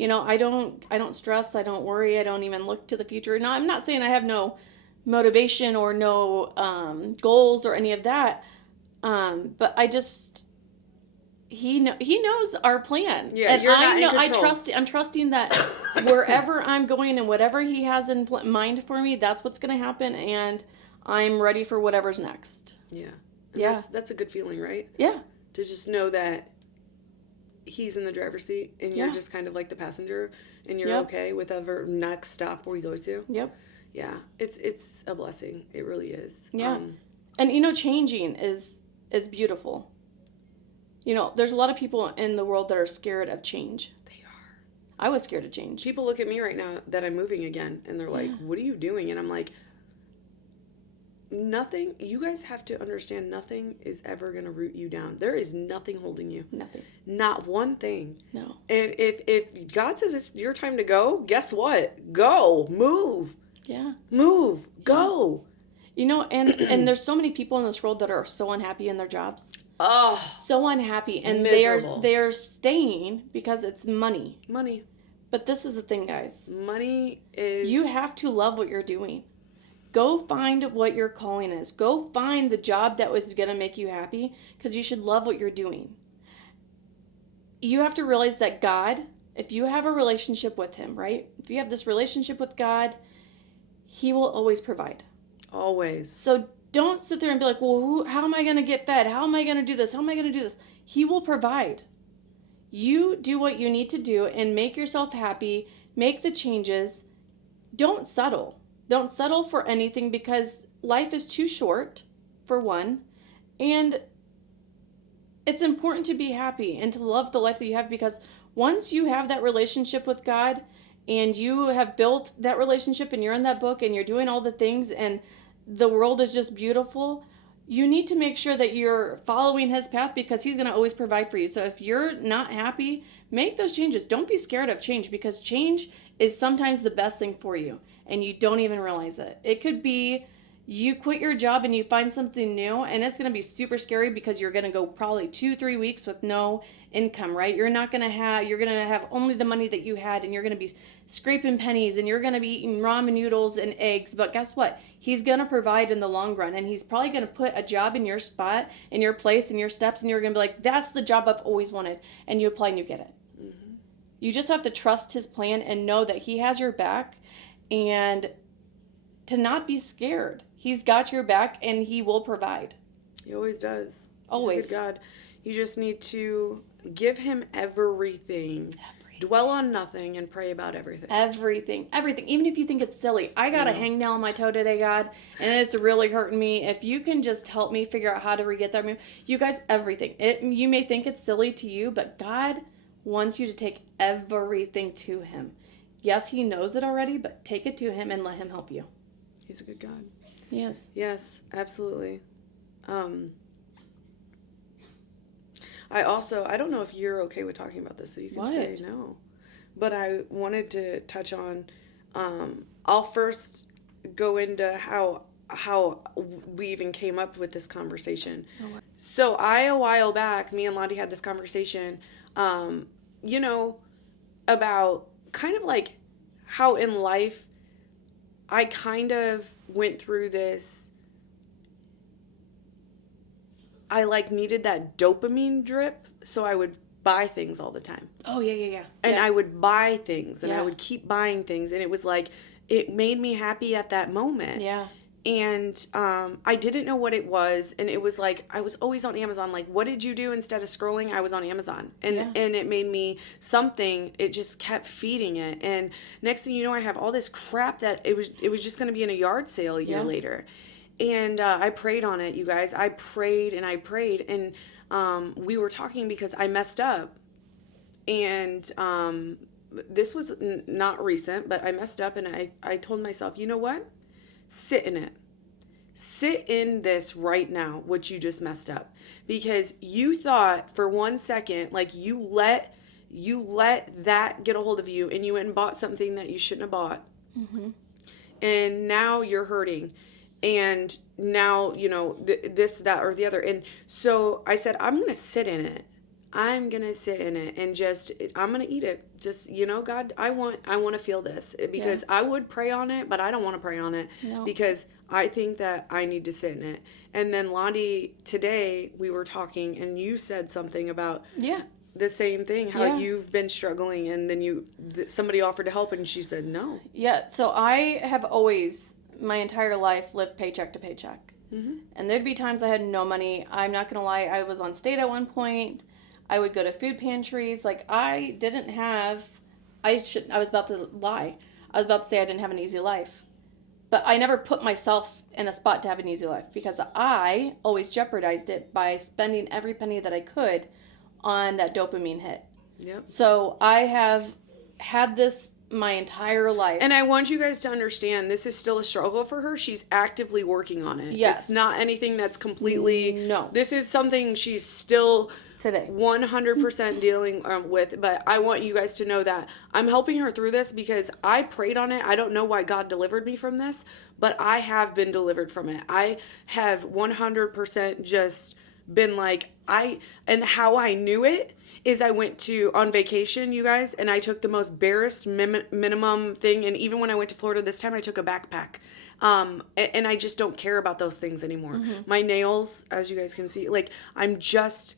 I don't stress, I don't worry, I don't even look to the future. No, I'm not saying I have no motivation or no goals or any of that. But he knows our plan. Yeah, And you're I not know in control. I'm trusting that wherever I'm going and whatever he has in mind for me, that's what's going to happen, and I'm ready for whatever's next. Yeah. And Yeah. That's a good feeling, right? Yeah. To just know that he's in the driver's seat and you're Yeah. just kind of like the passenger, and you're Yep. okay with whatever next stop we go to. Yep. Yeah. It's a blessing. It really is. Yeah. And changing is beautiful. There's a lot of people in the world that are scared of change. They are. I was scared of change. People look at me right now that I'm moving again, and they're like, "What are you doing?" And I'm like, nothing. You guys have to understand, nothing is ever going to root you down. There is nothing holding you. Nothing. Not one thing. No. If God says it's your time to go, guess what? Go. Move. Yeah. Move. Go. And there's so many people in this world that are so unhappy in their jobs. Oh. So unhappy. And miserable. they are staying because it's money. Money. But this is the thing, guys. Money is... You have to love what you're doing. Go find what your calling is. Go find the job that was going to make you happy, because you should love what you're doing. You have to realize that God, if you have a relationship with him, right? If you have this relationship with God, he will always provide. Always. So don't sit there and be like, well, how am I going to get fed? How am I going to do this? How am I going to do this? He will provide. You do what you need to do and make yourself happy. Make the changes. Don't settle. Don't settle for anything, because life is too short, for one. And it's important to be happy and to love the life that you have, because once you have that relationship with God and you have built that relationship and you're in that book and you're doing all the things and the world is just beautiful, you need to make sure that you're following his path, because he's going to always provide for you. So if you're not happy, make those changes. Don't be scared of change, because change is sometimes the best thing for you and you don't even realize it. It could be you quit your job and you find something new, and it's going to be super scary because you're going to go probably 2-3 weeks with no income, right? You're going to have only the money that you had, and you're going to be scraping pennies, and you're going to be eating ramen noodles and eggs. But guess what? He's going to provide in the long run, and he's probably going to put a job in your spot, in your place, in your steps, and you're going to be like, that's the job I've always wanted. And you apply and you get it. Mm-hmm. You just have to trust his plan and know that he has your back, and to not be scared. He's got your back and he will provide. He always does. Always. He's a good God. You just need to give him everything. Dwell on nothing and pray about everything. Everything. Even if you think it's silly. I got a hangnail on my toe today, God, and it's really hurting me. If you can just help me figure out how to get there. You guys, everything. You may think it's silly to you, but God wants you to take everything to him. Yes, he knows it already, but take it to him and let him help you. He's a good God. Yes. Yes, absolutely. I don't know if you're okay with talking about this, so you can say no. But I wanted to touch on, I'll first go into how we even came up with this conversation. Oh. So a while back, me and Lottie had this conversation, about kind of like how in life I kind of went through this, I needed that dopamine drip, so I would buy things all the time. Oh, yeah. And I would buy things, and I would keep buying things, and it was like, it made me happy at that moment. Yeah. And I didn't know what it was, and it was like, I was always on Amazon, like, what did you do instead of scrolling? I was on Amazon, and it made me something, it just kept feeding it, and next thing you know, I have all this crap that it was just going to be in a yard sale a year later. And I prayed on it, you guys. I prayed, and we were talking because I messed up. And this was not recent, but I messed up and I told myself, you know what? Sit in it. Sit in this right now, what you just messed up. Because you thought for 1 second, like you let that get a hold of you and you went and bought something that you shouldn't have bought. Mm-hmm. And now you're hurting. And now, this, that, or the other. And so I said, I'm going to sit in it. I'm going to sit in it and I'm going to eat it. Just, God, I want to feel this because I would pray on it, but I don't want to pray on it because I think that I need to sit in it. And then Londi, today we were talking and you said something about the same thing, how you've been struggling and then somebody offered to help and she said no. Yeah. So I have always, my entire life, lived paycheck to paycheck. Mm-hmm. And there'd be times I had no money. I'm not going to lie. I was on state at one point. I would go to food pantries. Like, I didn't have, I was about to lie. I was about to say I didn't have an easy life. But I never put myself in a spot to have an easy life because I always jeopardized it by spending every penny that I could on that dopamine hit. Yep. So I have had this my entire life. And I want you guys to understand this is still a struggle for her. She's actively working on it. Yes. It's not anything that's completely... No. This is something she's still... Today. 100% dealing with, but I want you guys to know that I'm helping her through this because I prayed on it. I don't know why God delivered me from this, but I have been delivered from it. I have 100% just been like, and how I knew it is I went on vacation, you guys, and I took the most barest minimum thing, and even when I went to Florida this time, I took a backpack. And I just don't care about those things anymore. Mm-hmm. My nails, as you guys can see, like, I'm just...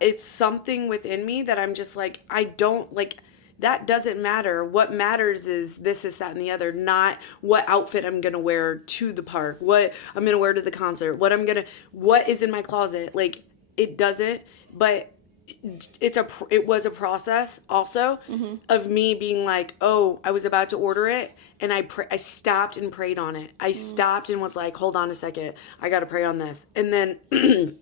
it's something within me that I'm just like, I don't like, that doesn't matter. What matters is this, that, and the other, not what outfit I'm going to wear to the park, what I'm going to wear to the concert, what is in my closet. Like, it doesn't, but it was a process also of me being like, oh, I was about to order it. And I stopped and prayed on it. I stopped and was like, hold on a second. I got to pray on this. And then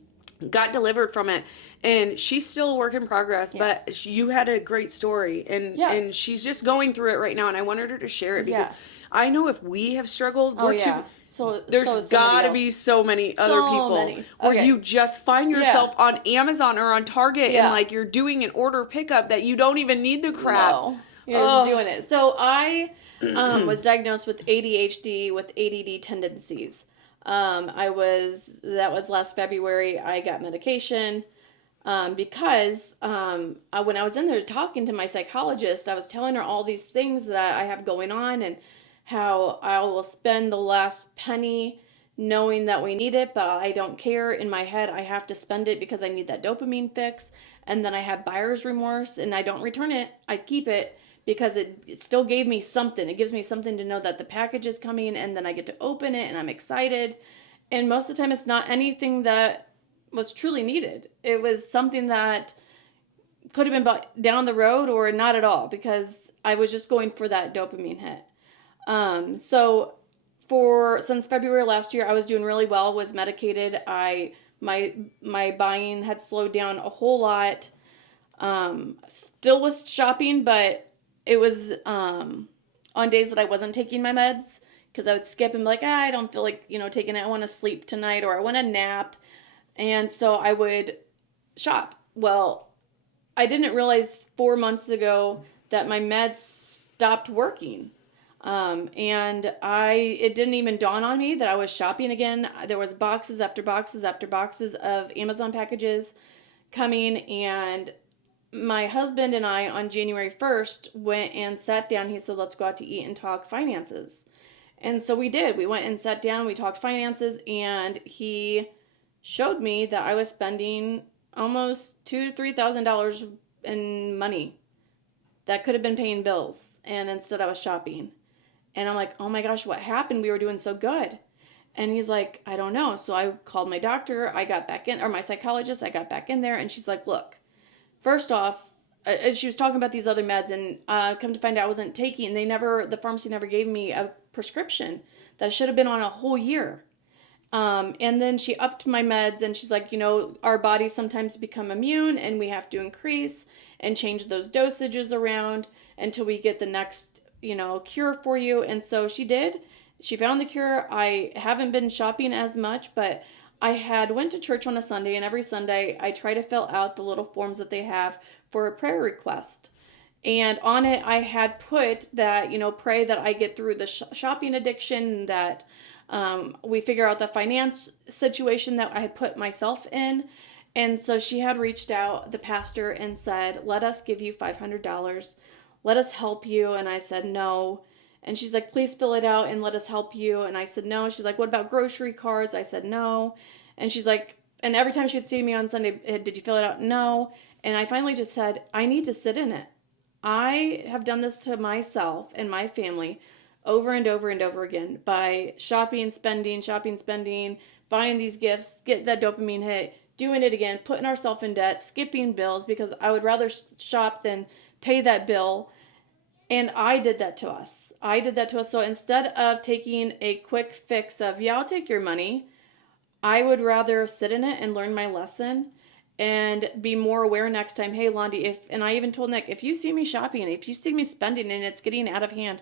got delivered from it, and she's still a work in progress. Yes. But you had a great story, and she's just going through it right now. And I wanted her to share it because I know if we have struggled, there's got to be so many other people where you just find yourself on Amazon or on Target and like you're doing an order pickup that you don't even need the crap. No, you're just doing it. So I was diagnosed with ADHD with ADD tendencies. That was last February. I got medication, because, when I was in there talking to my psychologist, I was telling her all these things that I have going on and how I will spend the last penny knowing that we need it, but I don't care. In my head, I have to spend it because I need that dopamine fix. And then I have buyer's remorse and I don't return it. I keep it because it still gave me something. It gives me something to know that the package is coming and then I get to open it and I'm excited. And most of the time it's not anything that was truly needed. It was something that could have been bought down the road or not at all because I was just going for that dopamine hit. So since February last year, I was doing really well, was medicated. My buying had slowed down a whole lot. Still was shopping, but it was on days that I wasn't taking my meds because I would skip and be like, I don't feel like, taking it. I want to sleep tonight or I want to nap. And so I would shop. Well, I didn't realize 4 months ago that my meds stopped working. And it didn't even dawn on me that I was shopping again. There was boxes after boxes after boxes of Amazon packages coming, and my husband and I on January 1st went and sat down. He said, let's go out to eat and talk finances. And so we did. We went and sat down, we talked finances, and he showed me that I was spending almost $2,000 to $3,000 in money that could have been paying bills. And instead I was shopping. And I'm like, oh my gosh, what happened? We were doing so good. And he's like, I don't know. So I called my doctor. I got back in, or my psychologist. I got back in there. And she's like, look, first off, she was talking about these other meds. And come to find out I wasn't taking. The pharmacy never gave me a prescription that I should have been on a whole year. And then she upped my meds. And she's like, our bodies sometimes become immune and we have to increase. and change those dosages around until we get the next, cure for you. And so she did. She found the cure. I haven't been shopping as much, but I had went to church on a Sunday, and every Sunday I try to fill out the little forms that they have for a prayer request. And on it, I had put that, pray that I get through the shopping addiction, that we figure out the finance situation that I had put myself in. And so she had reached out, the pastor, and said, let us give you $500. Let us help you. And I said, no. And she's like, please fill it out and let us help you. And I said, no. She's like, what about grocery cards? I said, no. And she's like, and every time she'd see me on Sunday, did you fill it out? No. And I finally just said, I need to sit in it. I have done this to myself and my family over and over and over again by shopping, spending, buying these gifts, get that dopamine hit, doing it again, putting ourselves in debt, skipping bills because I would rather shop than pay that bill. And I did that to us. So instead of taking a quick fix of, yeah, I'll take your money, I would rather sit in it and learn my lesson and be more aware next time. Hey, Londi, and I even told Nick, if you see me shopping, if you see me spending and it's getting out of hand,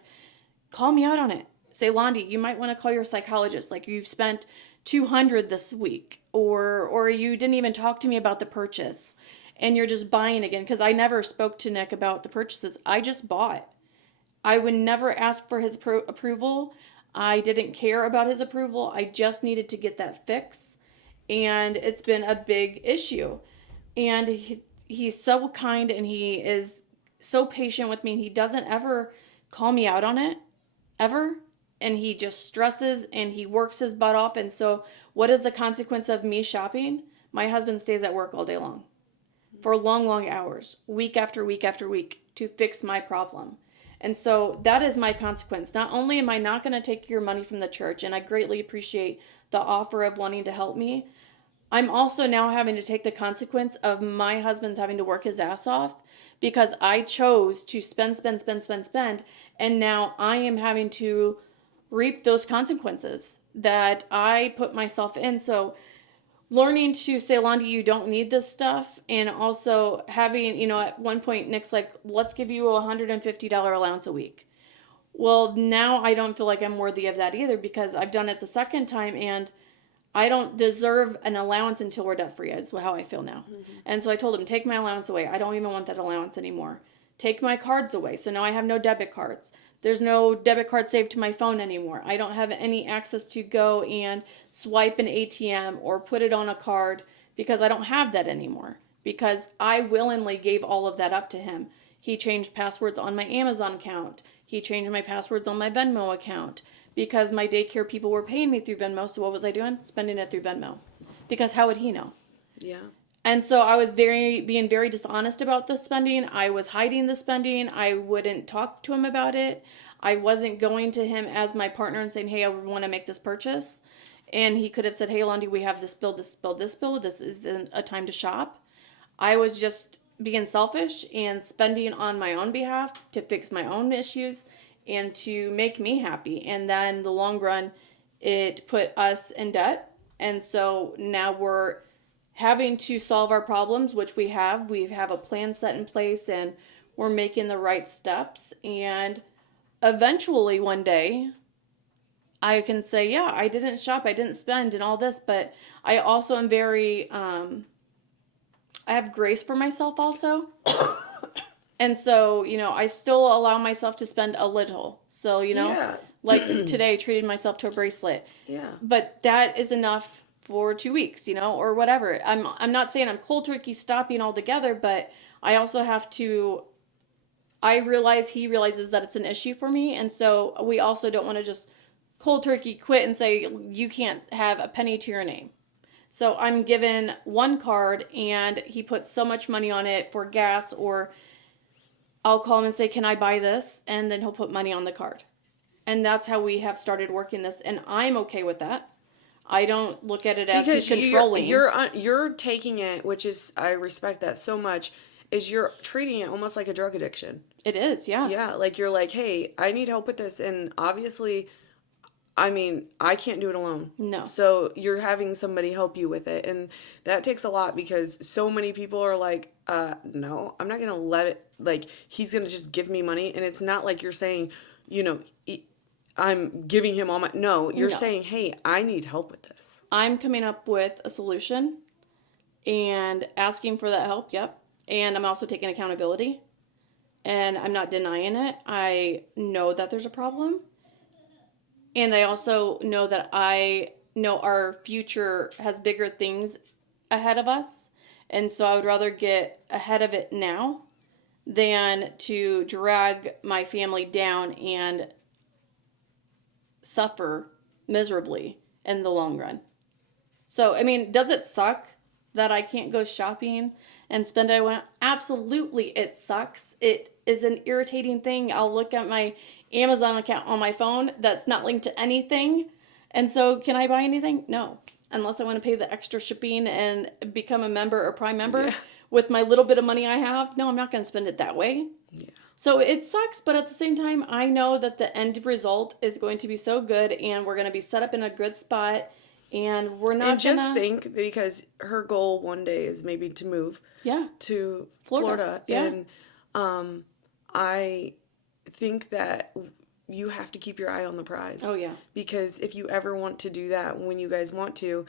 call me out on it. Say, Londi, you might want to call your psychologist. Like, you've spent $200 this week, or you didn't even talk to me about the purchase and you're just buying again. Because I never spoke to Nick about the purchases. I just bought. I would never ask for his approval. I didn't care about his approval. I just needed to get that fix. And it's been a big issue. And he's so kind and he is so patient with me. And he doesn't ever call me out on it, ever. And he just stresses and he works his butt off. And so what is the consequence of me shopping? My husband stays at work all day long for long, long hours, week after week after week, to fix my problem. And so that is my consequence. Not only am I not going to take your money from the church, and I greatly appreciate the offer of wanting to help me, I'm also now having to take the consequence of my husband's having to work his ass off because I chose to spend. And now I am having to reap those consequences that I put myself in. So learning to say, Londi, you don't need this stuff. And also having, at one point, Nick's like, let's give you a $150 allowance a week. Well, now I don't feel like I'm worthy of that either because I've done it the second time and I don't deserve an allowance until we're debt free, is how I feel now. Mm-hmm. And so I told him, take my allowance away. I don't even want that allowance anymore. Take my cards away. So now I have no debit cards. There's no debit card saved to my phone anymore. I don't have any access to go and swipe an ATM or put it on a card because I don't have that anymore. Because I willingly gave all of that up to him. He changed passwords on my Amazon account. He changed my passwords on my Venmo account. Because my daycare people were paying me through Venmo, so what was I doing? Spending it through Venmo. Because how would he know? Yeah. And so I was being very dishonest about the spending. I was hiding the spending. I wouldn't talk to him about it. I wasn't going to him as my partner and saying, hey, I want to make this purchase. And he could have said, hey, Londi, we have this bill. This is a time to shop. I was just being selfish and spending on my own behalf to fix my own issues and to make me happy. And then in the long run, it put us in debt. And so now we're having to solve our problems, which we have. We have a plan set in place and we're making the right steps. And eventually one day, I can say, yeah, I didn't shop, I didn't spend and all this, but I also am very, I have grace for myself also. And so, I still allow myself to spend a little. So, Yeah. like today, treated myself to a bracelet. Yeah. But that is enough for 2 weeks, or whatever. I'm not saying I'm cold turkey stopping altogether, but I also have to, I realize he realizes that it's an issue for me. And so we also don't want to just cold turkey quit and say, you can't have a penny to your name. So I'm given one card and he puts so much money on it for gas, or I'll call him and say, can I buy this? And then he'll put money on the card. And that's how we have started working this. And I'm okay with that. I don't look at it as because he's controlling. You're taking it, which is, I respect that so much, is you're treating it almost like a drug addiction. It is, yeah. Yeah, like you're like, hey, I need help with this. And obviously, I mean, I can't do it alone. No. So you're having somebody help you with it. And that takes a lot because so many people are like, no, I'm not going to let it, like, he's going to just give me money. And it's not like you're saying, you know, I'm giving him all my, no, you're No. saying, hey, I need help with this. I'm coming up with a solution and asking for that help. Yep. And I'm also taking accountability and I'm not denying it. I know that there's a problem. And I also know that I know our future has bigger things ahead of us. And so I would rather get ahead of it now than to drag my family down and suffer miserably in the long run. So, I mean, does it suck that I can't go shopping and spend I want? Absolutely, it sucks. It is an irritating thing. I'll look at my Amazon account on my phone that's not linked to anything. And so, can I buy anything? No. Unless I want to pay the extra shipping and become a member or Prime member Yeah. with my little bit of money I have. No, I'm not going to spend it that way. Yeah. So it sucks, but at the same time, I know that the end result is going to be so good and we're going to be set up in a good spot and we're not And just gonna... think, because her goal one day is maybe to move Yeah. to Florida. Florida. Yeah. And I think that you have to keep your eye on the prize. Oh, yeah. Because if you ever want to do that, when you guys want to,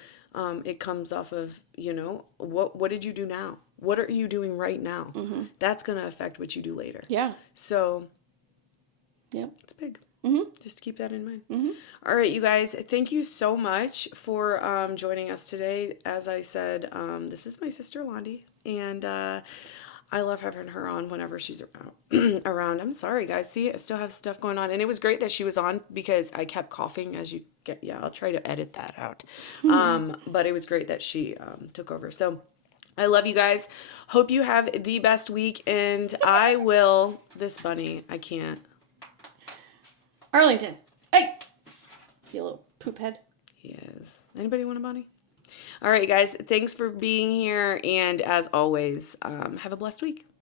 it comes off of, you know, what did you do now? What are you doing right now? Mm-hmm. That's going to affect what you do later. Yeah. So, yeah, it's big. Mm-hmm. Just keep that in mind. Mm-hmm. All right, you guys, thank you so much for joining us today. As I said, this is my sister Londi, and I love having her on whenever she's around. I'm sorry, guys. See, I still have stuff going on, and it was great that she was on because I kept coughing as you get. Yeah, I'll try to edit that out. But it was great that she took over. So I love you guys. Hope you have the best week, and I will. This bunny, I can't. Arlington. Hey! You little poop head. Yes. Anybody want a bunny? All right, guys. Thanks for being here. And as always, have a blessed week.